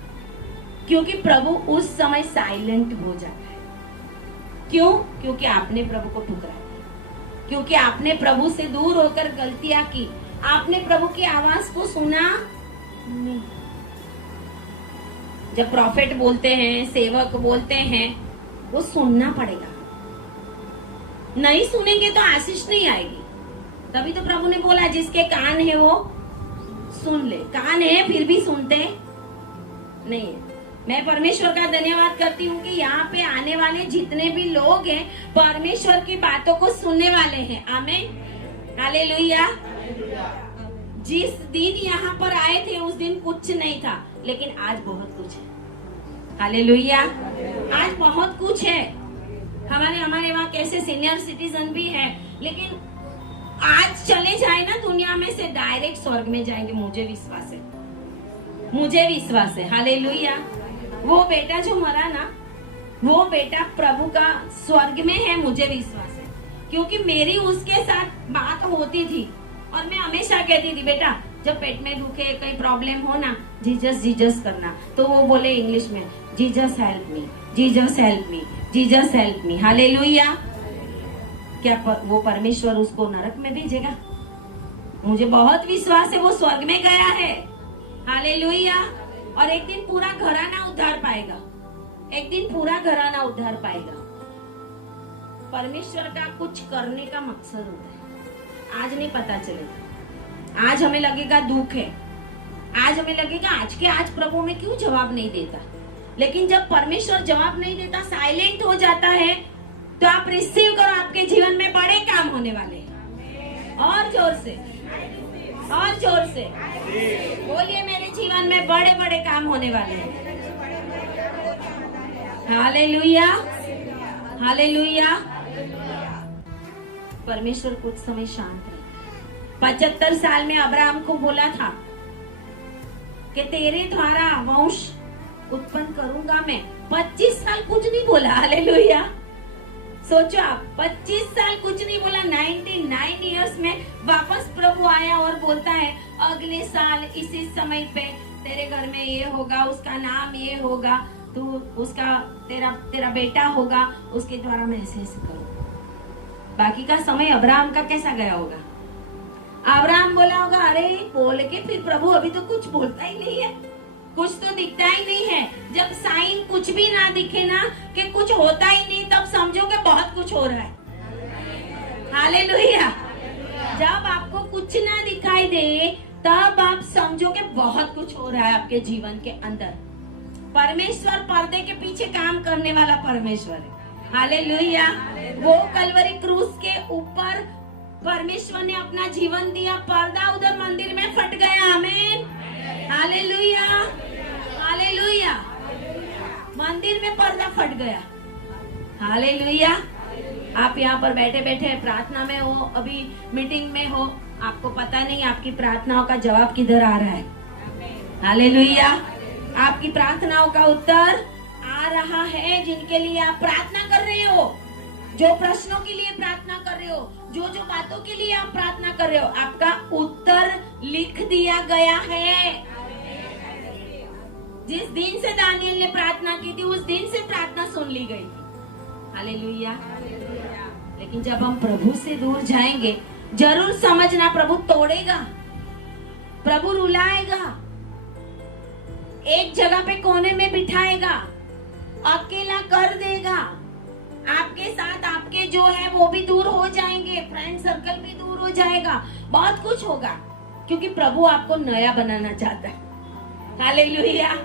क्योंकि प्रभु उस समय साइलेंट हो जाता है। क्यों? क्योंकि आपने प्रभु को ठुकराया, क्योंकि आपने प्रभु से दूर होकर गलतियां की, आपने प्रभु की आवाज को सुना नहीं। जब प्रॉफिट बोलते हैं, सेवक बोलते हैं, वो सुनना पड़ेगा। नहीं सुनेंगे तो आशीष नहीं आएगी। तभी तो प्रभु ने बोला जिसके कान है वो सुन ले। कान है फिर भी सुनते नहीं है। मैं परमेश्वर का धन्यवाद करती हूँ कि यहाँ पे आने वाले जितने भी लोग हैं परमेश्वर की बातों को सुनने वाले हैं। आमीन, हालेलुया। जिस दिन यहाँ पर आए थे उस दिन कुछ नहीं था, लेकिन आज बहुत कुछ है। हालेलुया, आज बहुत कुछ है। हमारे वहाँ कैसे सीनियर सिटीजन भी है, लेकिन आज चले जाए ना दुनिया में से डायरेक्ट स्वर्ग में जाएंगे। मुझे विश्वास है। हालेलुया। वो बेटा जो मरा ना, वो बेटा प्रभु का स्वर्ग में है, मुझे विश्वास है। क्योंकि मेरी उसके साथ बात होती थी और मैं हमेशा कहती थी बेटा जब पेट में दुखे, कहीं प्रॉब्लम हो ना, जीजस करना। तो वो बोले इंग्लिश में Jesus help me, Jesus help me, Jesus help me. Hallelujah. क्या वो परमेश्वर उसको नरक में भेजेगा? मुझे बहुत विश्वास है वो स्वर्ग में गया है। हालेलुया। और एक दिन पूरा घराना उद्धार पाएगा, एक दिन पूरा घराना उद्धार पाएगा। परमेश्वर का कुछ करने का मकसद होता है। आज नहीं पता चलेगा, आज हमें लगेगा दुख है, आज हमें लगेगा आज के आज प्रभु में क्यों जवाब नहीं देता। लेकिन जब परमेश्वर जवाब नहीं देता, साइलेंट हो जाता है, तो आप रिसीव करो, आपके जीवन में बड़े काम होने वाले हैं। और जोर से बोलिए, मेरे जीवन में बड़े बड़े काम होने वाले हैं। Hallelujah, hallelujah. परमेश्वर कुछ समय शांत रहे। 75 साल में अब्राहम को बोला था कि तेरे द्वारा वंश उत्पन्न करूंगा मैं। 25 साल कुछ नहीं बोला। हालेलुया। सोचो आप, 25 साल कुछ नहीं बोला। 99 इयर्स में वापस प्रभु आया और बोलता है अगले साल इसी समय पे तेरे घर में ये होगा, उसका नाम ये होगा, तू उसका तेरा बेटा होगा, उसके द्वारा मैं ऐसे करूँ। बाकी का समय अब्राहम का कैसा गया होगा? अब्राहम बोला होगा अरे बोल के फिर प्रभु अभी तो कुछ बोलता ही नहीं है, कुछ तो दिखता ही नहीं है। जब साइन कुछ भी ना दिखे ना, कि कुछ होता ही नहीं, तब समझो कि बहुत कुछ हो रहा है। हालेलुया। जब आपको कुछ ना दिखाई दे, तब आप समझो कि बहुत कुछ हो रहा है आपके जीवन के अंदर। परमेश्वर पर्दे के पीछे काम करने वाला परमेश्वर है। हालेलुया। वो कलवरी क्रूस के ऊपर परमेश्वर ने अपना जीवन दिया, पर्दा उधर मंदिर में फट गया। आमीन, हालेलुया, हालेलुया। मंदिर में पर्दा फट गया। हालेलुया। आप यहाँ पर बैठे बैठे प्रार्थना में हो, अभी मीटिंग में हो, आपको पता नहीं आपकी प्रार्थनाओं का जवाब किधर आ रहा है। हालेलुया। आपकी प्रार्थनाओं का उत्तर आ रहा है। जिनके लिए आप प्रार्थना कर रहे हो, जो प्रश्नों के लिए प्रार्थना कर रहे हो, जो बातों के लिए आप प्रार्थना कर रहे हो, आपका उत्तर लिख दिया गया है। जिस दिन से दानियल ने प्रार्थना की थी, उस दिन से प्रार्थना सुन ली गई थी। हालेलुया। लेकिन जब हम प्रभु से दूर जाएंगे, जरूर समझना प्रभु तोड़ेगा, प्रभु रुलाएगा, एक जगह पे कोने में बिठाएगा, अकेला कर देगा। आपके साथ आपके जो है वो भी दूर हो जाएंगे, फ्रेंड सर्कल भी दूर हो जाएगा, बहुत कुछ होगा, क्योंकि प्रभु आपको नया बनाना चाहता है। हालेलुया।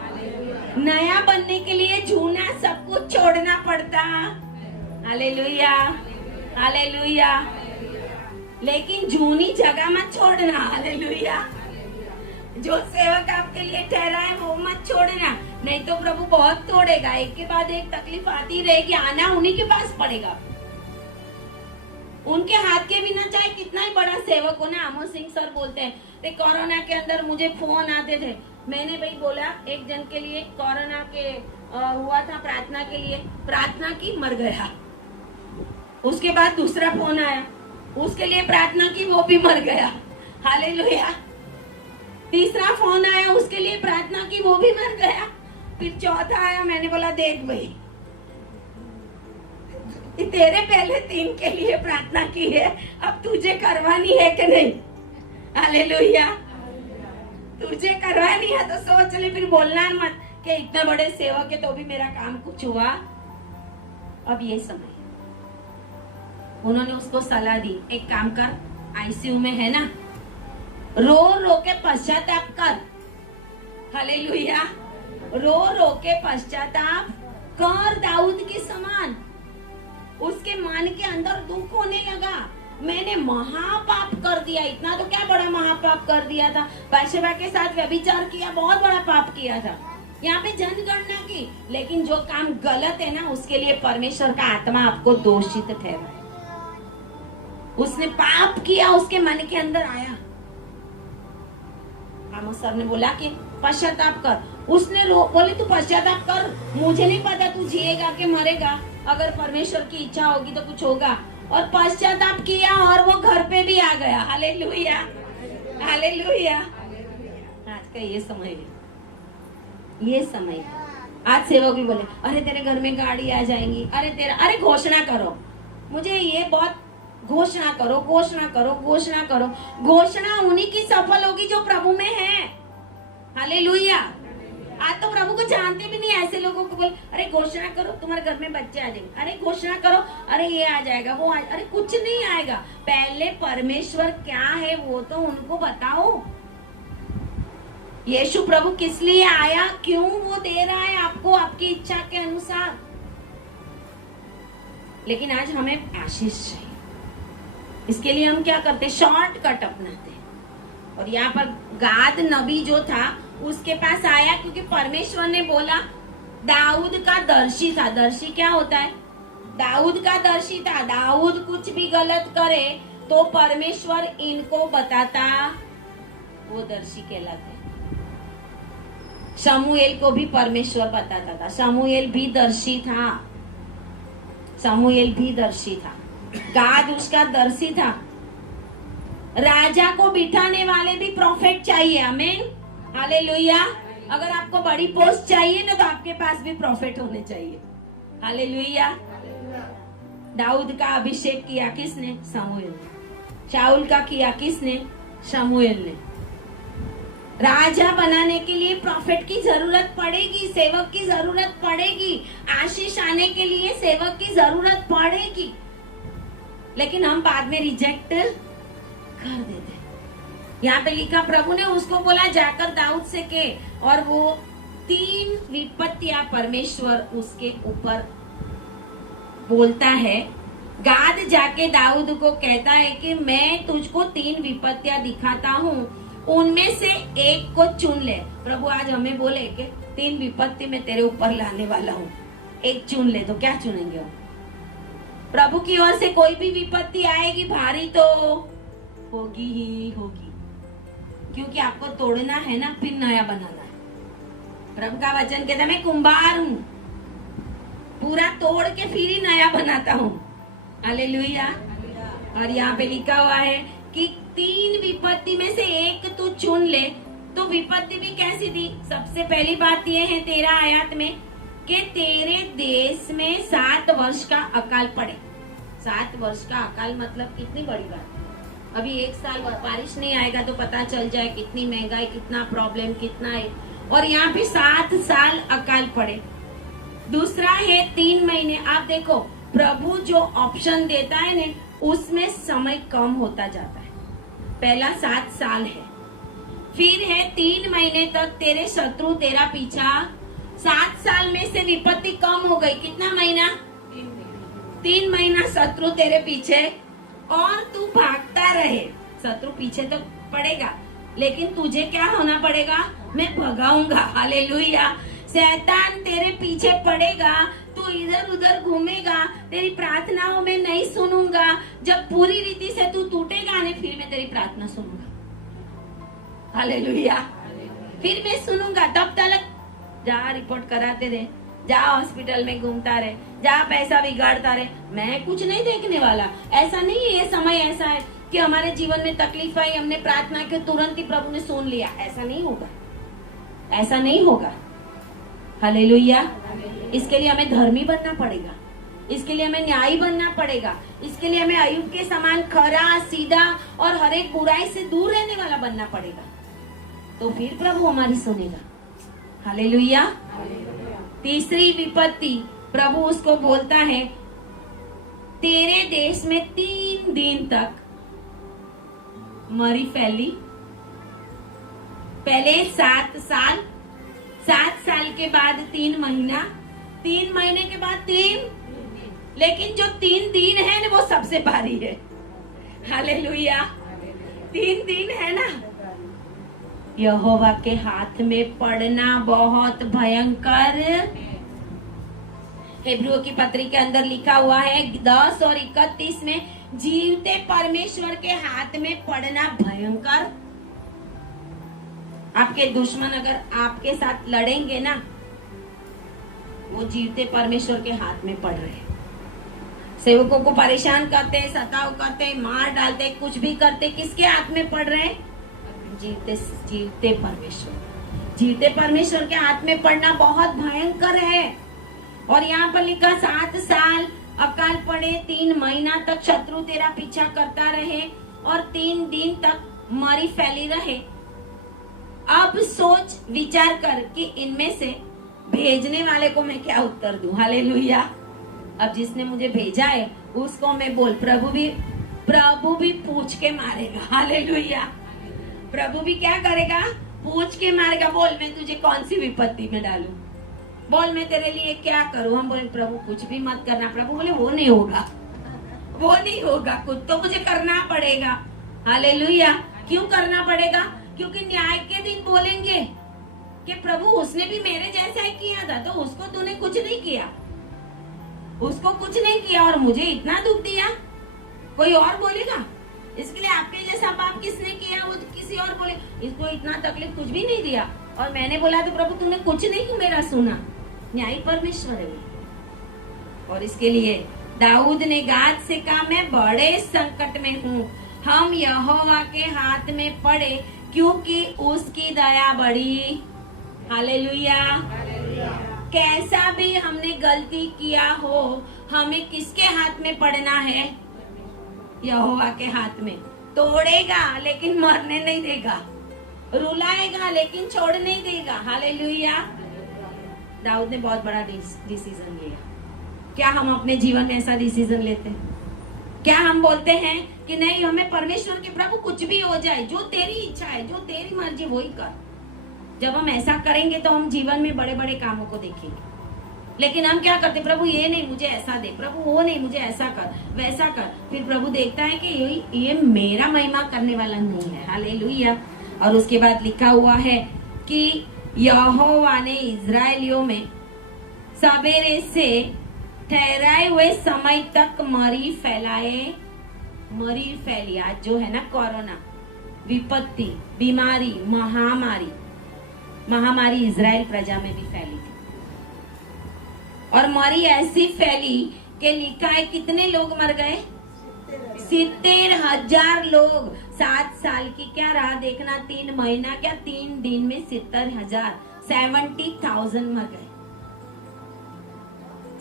नया बनने के लिए झूना सब कुछ छोड़ना पड़ता। Hallelujah, hallelujah. लेकिन झूनी जगह मत छोड़ना। हालेलुया। जो सेवक आपके लिए ठहरा है वो मत छोड़ना, नहीं तो प्रभु बहुत तोड़ेगा। एक के बाद एक तकलीफ आती रहेगी, आना उन्हीं के पास पड़ेगा। उनके हाथ के बिना चाहे कितना ही बड़ा सेवक हो ना, आमोद सिंह सर बोलते हैं, तो कोरोना के अंदर मुझे फोन आते थे, मैंने भाई बोला एक जन के लिए कोरोना के हुआ था, प्रार्थना के लिए प्रार्थना की, मर गया। उसके बाद दूसरा फोन आया, उसके लिए प्रार्थना की, वो भी मर गया। हालेलुया। तीसरा फोन आया, उसके लिए प्रार्थना की, वो भी मर गया। फिर चौथा आया, मैंने बोला देख भाई, तेरे पहले 3 के लिए प्रार्थना की है, अब तुझे करवानी है कि नहीं? हालेलुया। तुझे करवानी है तो सोच ले, फिर बोलना मत कि इतने बड़े सेवक है तो भी मेरा काम कुछ हुआ। अब ये समय उन्होंने उसको सलाह दी, एक काम कर, आईसीयू में है ना, रो रो के पश्चाताप कर। हालेलुया। रो रो के पश्चाताप कर दाऊद के समान। उसके मन के अंदर दुख होने लगा, मैंने महापाप कर दिया। इतना तो क्या बड़ा महापाप कर दिया था, बादशाह के साथ व्यभिचार किया, बहुत बड़ा पाप किया था। यहाँ पे जनगणना की, लेकिन जो काम गलत है ना, उसके लिए परमेश्वर का आत्मा आपको दोषित ठहराए। उसने पाप किया, उसके मन के अंदर आया। आमोस सर ने बोला कि पश्चाताप कर। उसने बोले तू पश्चाताप कर, मुझे नहीं पता तू जिएगा कि मरेगा, अगर परमेश्वर की इच्छा होगी तो कुछ होगा। और पश्चाताप किया और वो घर पे भी आ गया। Hallelujah, hallelujah. आज का ये समय है, ये समय है। आज सेवक भी बोले अरे तेरे घर में गाड़ी आ जाएंगी, अरे घोषणा करो, मुझे ये बहुत घोषणा करो, घोषणा करो, घोषणा करो। घोषणा उन्हीं की सफल होगी जो प्रभु में है। हालेलुया। आज तो प्रभु को जानते भी नहीं, ऐसे लोगों को बोल अरे घोषणा करो तुम्हारे घर में बच्चे आ जाएंगे, अरे घोषणा करो, अरे ये आ जाएगा, वो अरे कुछ नहीं आएगा। पहले परमेश्वर क्या है वो तो उनको बताओ। यीशु प्रभु किस लिए आया, क्यों वो दे रहा है आपको आपकी इच्छा के अनुसार। लेकिन आज हमें आशीष चाहिए, इसके लिए हम क्या करते, शॉर्टकट अपनाते। और यहाँ पर गाद नबी जो था उसके पास आया, क्योंकि परमेश्वर ने बोला दाऊद का दर्शी था। दर्शी क्या होता है? दाऊद का दर्शी था। दाऊद कुछ भी गलत करे तो परमेश्वर इनको बताता, वो दर्शी कहलाते। शमूएल को भी परमेश्वर बताता था, शमूएल भी दर्शी था, शमूएल भी दर्शी था। गाद उसका दर्शी था। राजा को बिठाने वाले भी प्रॉफिट चाहिए। आमीन, हालेलुया। अगर आपको बड़ी पोस्ट चाहिए ना तो आपके पास भी प्रॉफिट होने चाहिए। हालेलुया। दाऊद का अभिषेक किया किसने? शमूएल ने। शाऊल का किया किसने? शमूएल ने। राजा बनाने के लिए प्रॉफिट की जरूरत पड़ेगी, सेवक की जरूरत पड़ेगी, आशीष आने के लिए सेवक की जरूरत पड़ेगी। लेकिन हम बाद में रिजेक्ट कर देते। यहाँ पे लिखा प्रभु ने उसको बोला जाकर दाऊद से के, और वो 3 विपत्तियां परमेश्वर उसके ऊपर बोलता है। गाद जाके दाऊद को कहता है कि मैं तुझको 3 विपत्तियां दिखाता हूँ, उनमें से एक को चुन ले। प्रभु आज हमें बोले कि 3 विपत्ति मैं तेरे ऊपर लाने वाला हूँ, एक चुन ले। तो क्या चुनेंगे हम? प्रभु की ओर से कोई भी विपत्ति आएगी भारी तो होगी ही होगी, क्योंकि आपको तोड़ना है ना, फिर नया बनाना है। प्रभु का वचन कहता है मैं कुंभार हूँ, पूरा तोड़ के फिर ही नया बनाता हूँ। हालेलुया। और यहाँ पे लिखा हुआ है कि 3 विपत्ति में से एक तू चुन ले। तो विपत्ति भी कैसी थी? सबसे पहली बात यह है 13 आयत में कि तेरे देश में 7 वर्ष का अकाल पड़े। 7 वर्ष का अकाल मतलब कितनी बड़ी बात। अभी 1 साल बारिश नहीं आएगा तो पता चल जाए कितनी महंगाई, कितना प्रॉब्लम, कितना है। और यहाँ पे 7 साल अकाल पड़े। दूसरा है 3 महीने। आप देखो प्रभु जो ऑप्शन देता है ना, उसमें समय कम होता जाता है। पहला 7 साल है, फिर है 3 महीने तक तेरे शत्रु तेरा पीछा। 7 साल में से विपत्ति कम हो गई। कितना महीना? 3 महीना शत्रु तेरे पीछे, और तू भागता रहे। शत्रु पीछे तो पड़ेगा, लेकिन तुझे क्या होना पड़ेगा? मैं भगाऊंगा। हालेलुया। शैतान तेरे पीछे पड़ेगा, तू इधर उधर घूमेगा, तेरी प्रार्थनाओं में नहीं सुनूंगा, जब पूरी रीति से तू टूटेगा नहीं, फिर मैं तेरी प्रार्थना सुनूंगा। हालेलुया। फिर मैं सुनूंगा। तब तक जा रिपोर्ट कराते रहे, जा हॉस्पिटल में घूमता रहे, जा पैसा बिगाड़ता रहे, मैं कुछ नहीं देखने वाला। ऐसा नहीं है, ये समय ऐसा है कि हमारे जीवन में तकलीफ आई, हमने प्रार्थना की, तुरंत ही प्रभु ने सुन लिया। ऐसा नहीं होगा, ऐसा नहीं होगा। हालेलुया। इसके लिए हमें धर्मी बनना पड़ेगा, इसके लिए हमें न्यायी बनना पड़ेगा, इसके लिए हमें अय्यूब के समान खरा, सीधा और हर एक बुराई से दूर रहने वाला बनना पड़ेगा। तो फिर प्रभु हमारी सुनेगा। हालेलुया। तीसरी विपत्ति, प्रभु उसको बोलता है, तेरे देश में 3 दिन तक मरी फैली। पहले 7 साल, 7 साल के बाद 3 महीना, 3 महीने के बाद 3, लेकिन जो 3 दिन है ना वो सबसे भारी है। हालेलुया। 3 दिन है ना, यहोवा के हाथ में पड़ना बहुत भयंकर। हिब्रुओं की पत्री के अंदर लिखा हुआ है 10 और 31 में, जीवते परमेश्वर के हाथ में पड़ना भयंकर। आपके दुश्मन अगर आपके साथ लड़ेंगे ना, वो जीवते परमेश्वर के हाथ में पड़ रहे हैं। सेवकों को परेशान करते, सताव करते, मार डालते, कुछ भी करते, किसके हाथ में पड़ रहे हैं? जीवते परमेश्वर। जीवते परमेश्वर के हाथ में पड़ना बहुत भयंकर है। और यहाँ पर लिखा 7 साल अकाल पड़े, 3 महीना तक शत्रु तेरा पीछा करता रहे और 3 दिन तक मरी फैली रहे। अब सोच विचार कर कि इनमें से भेजने वाले को मैं क्या उत्तर दूं। हालेलुया। अब जिसने मुझे भेजा है उसको मैं बोल, प्रभु भी पूछ के मारेगा। हालेलुया। प्रभु भी क्या करेगा? पूछ के मारेगा। बोल मैं तुझे कौन सी विपत्ति में डालूं, बोल मैं तेरे लिए क्या करूं। हम बोले प्रभु कुछ भी मत करना। प्रभु बोले वो नहीं होगा, वो नहीं होगा, कुछ तो मुझे करना पड़ेगा। हालेलुया। क्यों करना पड़ेगा? क्योंकि न्याय के दिन बोलेंगे कि प्रभु उसने भी मेरे जैसा ही किया था, तो उसको तूने कुछ नहीं किया, उसको कुछ नहीं किया और मुझे इतना दुख दिया। कोई और बोलेगा इसके लिए आपके जैसा पाप किसने किया, वो किसी और बोले इसको इतना तकलीफ कुछ भी नहीं दिया और मैंने बोला तो प्रभु तूने कुछ नहीं क्यों मेरा सुना। न्यायी परमेश्वर है वो। और इसके लिए दाऊद ने गाद से कहा मैं बड़े संकट में हूँ, हम यहोवा के हाथ में पड़े क्योंकि उसकी दया बड़ी। हालेलुया। कैसा भी हमने गलती किया हो, हमें किसके हाथ में पड़ना है? यहोवा के हाथ में। तोड़ेगा लेकिन मरने नहीं देगा, रुलाएगा लेकिन छोड़ नहीं देगा। हालेलुया। दाऊद ने बहुत बड़ा डिसीजन लिया। क्या हम अपने जीवन में ऐसा डिसीजन लेते हैं? क्या हम बोलते हैं कि नहीं हमें परमेश्वर के प्रभु कुछ भी हो जाए, जो तेरी इच्छा है, जो तेरी मर्जी वही कर। जब हम ऐसा करेंगे तो हम जीवन में बड़े बड़े कामों को देखेंगे। लेकिन हम क्या करते? प्रभु ये नहीं मुझे ऐसा दे, प्रभु वो नहीं मुझे ऐसा कर, वैसा कर। फिर प्रभु देखता है कि ये मेरा महिमा करने वाला नहीं है। हालेलुया। और उसके बाद लिखा हुआ है कि यहोवा ने इजराइलियों में सवेरे से ठहराए हुए समय तक मरी फैली। आज जो है ना कोरोना, विपत्ति, बीमारी, महामारी इजराइल प्रजा में भी फैली थी। और मरी ऐसी फैली कि लिखा है कितने लोग मर गए? 70,000 लोग। 7 साल की क्या राह देखना, 3 महीना क्या, 3 दिन में 70,000, 70,000 मर गए।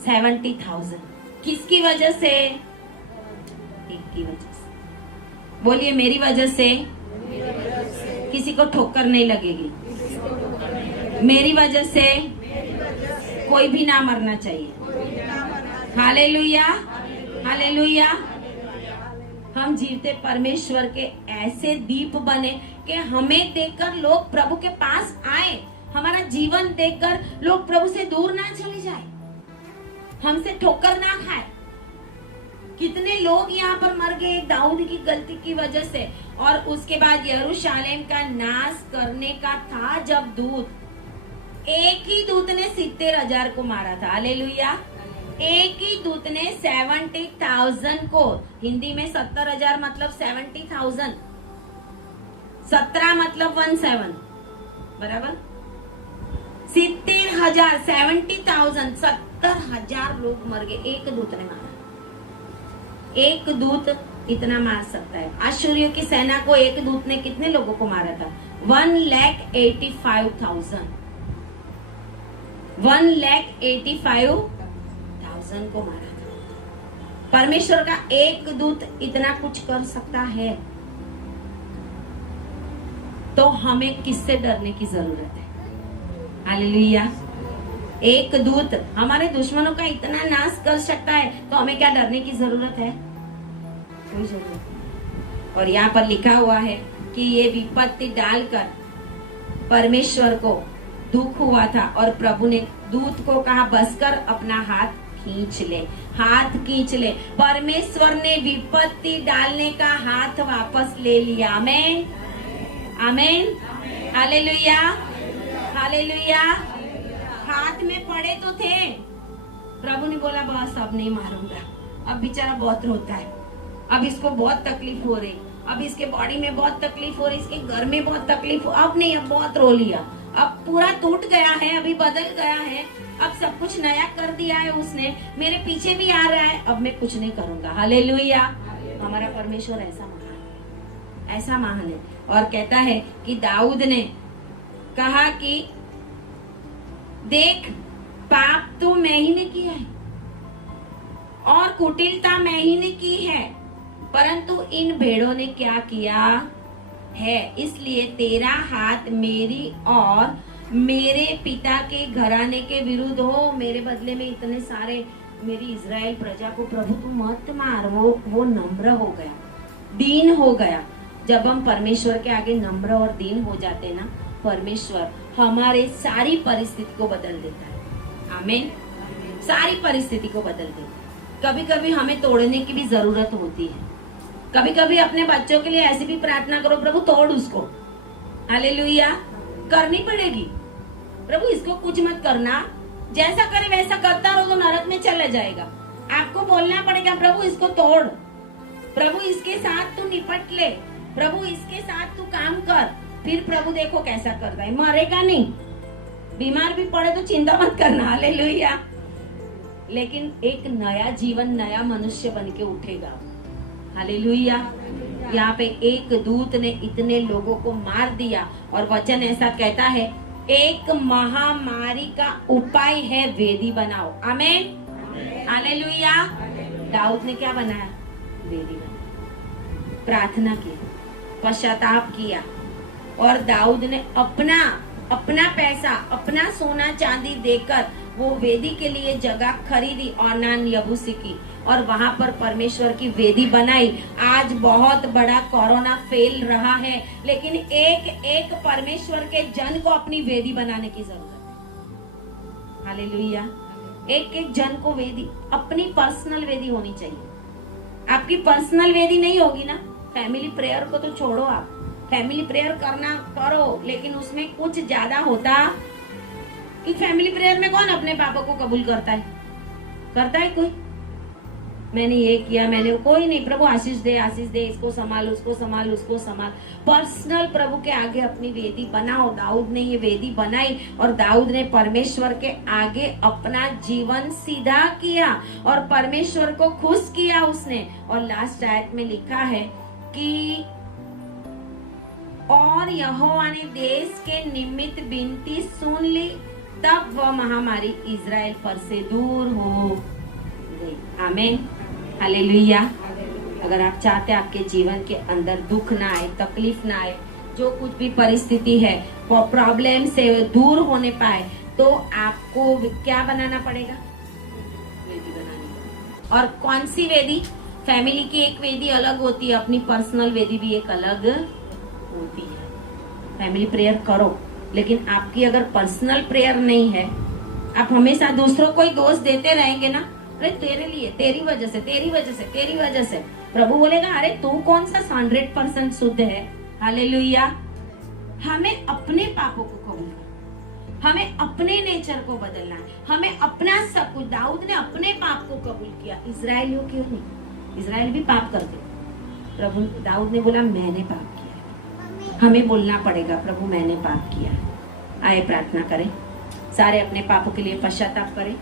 70,000 किसकी वजह से? एक की वजह से। बोलिए मेरी वजह से किसी को ठोकर नहीं लगेगी। मेरी वजह से कोई भी ना मरना चाहिए। हालेलुया। हालेलुया। हम जीवते परमेश्वर के ऐसे दीप बने कि हमें देखकर लोग प्रभु के पास आए, हमारा जीवन देखकर लोग प्रभु से दूर ना चले जाए, हमसे ठोकर ना खाए। कितने लोग यहाँ पर मर गए दाऊद की गलती की वजह से। और उसके बाद यरूशलेम का नाश करने का था जब दूत, एक ही दूत ने 70,000 को मारा था। हालेलुया। एक ही दूत ने 70,000 को, हिंदी में 70,000 मतलब 70,000, 17 मतलब 17, बराबर, 70,000, 70,000, 70,000 लोग मर गए, एक दूत ने मारा। एक दूत इतना मार सकता है। अश्शूरियों की सेना को एक दूत ने कितने लोगों को मारा था? 1,85,000, 1,85,000 को मारा था। परमेश्वर का एक दूत इतना कुछ कर सकता है, तो हमें किससे डरने की जरूरत है? हालेलुया। एक दूत हमारे दुश्मनों का इतना नाश कर सकता है, तो हमें क्या डरने की जरूरत है? कोई जरूरत नहीं। और यहाँ पर लिखा हुआ है कि ये विपत्ति डालकर परमेश्वर को दुख हुआ था और प्रभु ने दूत को कहा, बसकर अपना हाथ खींच ले, हाथ खींच ले। परमेश्वर ने विपत्ति डालने का हाथ वापस ले लिया। आमीन, आमीन, हालेलुया, हालेलुया। हाथ में पड़े तो थे, प्रभु ने बोला बस अब नहीं मारूंगा। अब बेचारा बहुत रोता है, अब इसको बहुत तकलीफ हो रही, अब इसके बॉडी में बहुत तकलीफ हो रही, इसके घर में बहुत तकलीफ हो, अब नहीं, अब बहुत रो लिया, अब पूरा टूट गया है, अभी बदल गया है, अब सब कुछ नया कर दिया है उसने, मेरे पीछे भी आ रहा है, अब मैं कुछ नहीं करूंगा। हालेलुया। हमारा परमेश्वर ऐसा महान, ऐसा महान है। और कहता है कि दाऊद ने कहा कि देख, पाप तो मैं ही ने किया है और कुटिलता मैं ही ने की है, परंतु इन भेड़ों ने क्या किया है, इसलिए तेरा हाथ मेरी और मेरे पिता के घराने के विरुद्ध हो। मेरे बदले में इतने सारे मेरी इज़राइल प्रजा को प्रभु तू मत मार। वो नम्र हो गया, दीन हो गया। जब हम परमेश्वर के आगे नम्र और दीन हो जाते ना, परमेश्वर हमारे सारी परिस्थिति को बदल देता है। आमीन। सारी परिस्थिति को बदल देता है। कभी कभी हमें तोड़ने की भी जरूरत होती है। कभी कभी अपने बच्चों के लिए ऐसी भी प्रार्थना करो, प्रभु तोड़ उसको। हालेलुया। करनी पड़ेगी। प्रभु इसको कुछ मत करना, जैसा करे वैसा करता रहो तो नरक में चला जाएगा। आपको बोलना पड़ेगा, प्रभु इसको तोड़, प्रभु इसके साथ तू निपट ले, प्रभु इसके साथ तू काम कर। फिर प्रभु देखो कैसा करता है। मरेगा नहीं, बीमार भी पड़े तो चिंता मत करना। हालेलुया। लेकिन एक नया जीवन, नया मनुष्य बन के उठेगा। हालेलुया। यहाँ पे एक दूत ने इतने लोगों को मार दिया और वचन ऐसा कहता है, एक महामारी का उपाय है वेदी बनाओ। आमीन, हालेलुया। दाऊद ने क्या बनाया? वेदी बनाई, प्रार्थना की, पश्चाताप किया और दाऊद ने अपना पैसा, अपना सोना चांदी देकर वो वेदी के लिए जगह खरीदी, ओर्नान यबूसी की, और वहां पर परमेश्वर की वेदी बनाई। आज बहुत बड़ा कोरोना फैल रहा है, लेकिन एक एक परमेश्वर के जन को अपनी वेदी बनाने की जरूरत है। हालेलुया। एक एक जन को वेदी, अपनी पर्सनल वेदी होनी चाहिए। आपकी पर्सनल वेदी नहीं होगी ना, फैमिली प्रेयर को तो छोड़ो, आप फैमिली प्रेयर करना करो, लेकिन उसमें कुछ ज्यादा होता कि फैमिली प्रेयर में कौन अपने पापा को कबूल करता है? करता है कोई? मैंने ये किया, मैंने, कोई नहीं। प्रभु आशीष दे, आशीष दे, इसको संभाल, उसको संभाल, उसको संभाल। पर्सनल प्रभु के आगे अपनी वेदी बनाओ। दाऊद ने ये वेदी बनाई और दाऊद ने परमेश्वर के आगे अपना जीवन सीधा किया और परमेश्वर को खुश किया उसने। और लास्ट आयत में लिखा है कि और यहोवा ने देश के निमित्त विनती सुन ली, तब वह महामारी इज़राइल पर से दूर हो गई। आमीन, हालेलुया। अगर आप चाहते हैं आपके जीवन के अंदर दुख ना आए, तकलीफ ना आए, जो कुछ भी परिस्थिति है वो प्रॉब्लम से दूर होने पाए, तो आपको क्या बनाना पड़ेगा? वेदी बनानी पड़ेगी। और कौन सी वेदी? फैमिली की एक वेदी अलग होती है, अपनी पर्सनल वेदी भी एक अलग होती है। फैमिली प्रेयर करो, लेकिन आपकी अगर पर्सनल प्रेयर नहीं है, आप हमेशा दूसरों को ही दोष देते रहेंगे ना, अरे तेरे लिए, तेरी वजह से, तेरी वजह से, तेरी वजह से, प्रभु बोलेगा अरे तू कौन सा 100% शुद्ध है? हालेलुया। हमें अपने पापों को कबूल करना, हमें अपने नेचर को बदलना है, हमें अपना सब कुछ। दाऊद ने अपने पाप को कबूल किया, इजराइलियों क्यों नहीं? इजराइल भी पाप करते। प्रभु दाऊद ने बोला मैंने पाप किया। हमें बोलना पड़ेगा प्रभु मैंने पाप किया। आए प्रार्थना करें, सारे अपने पापों के लिए पश्चाताप करें।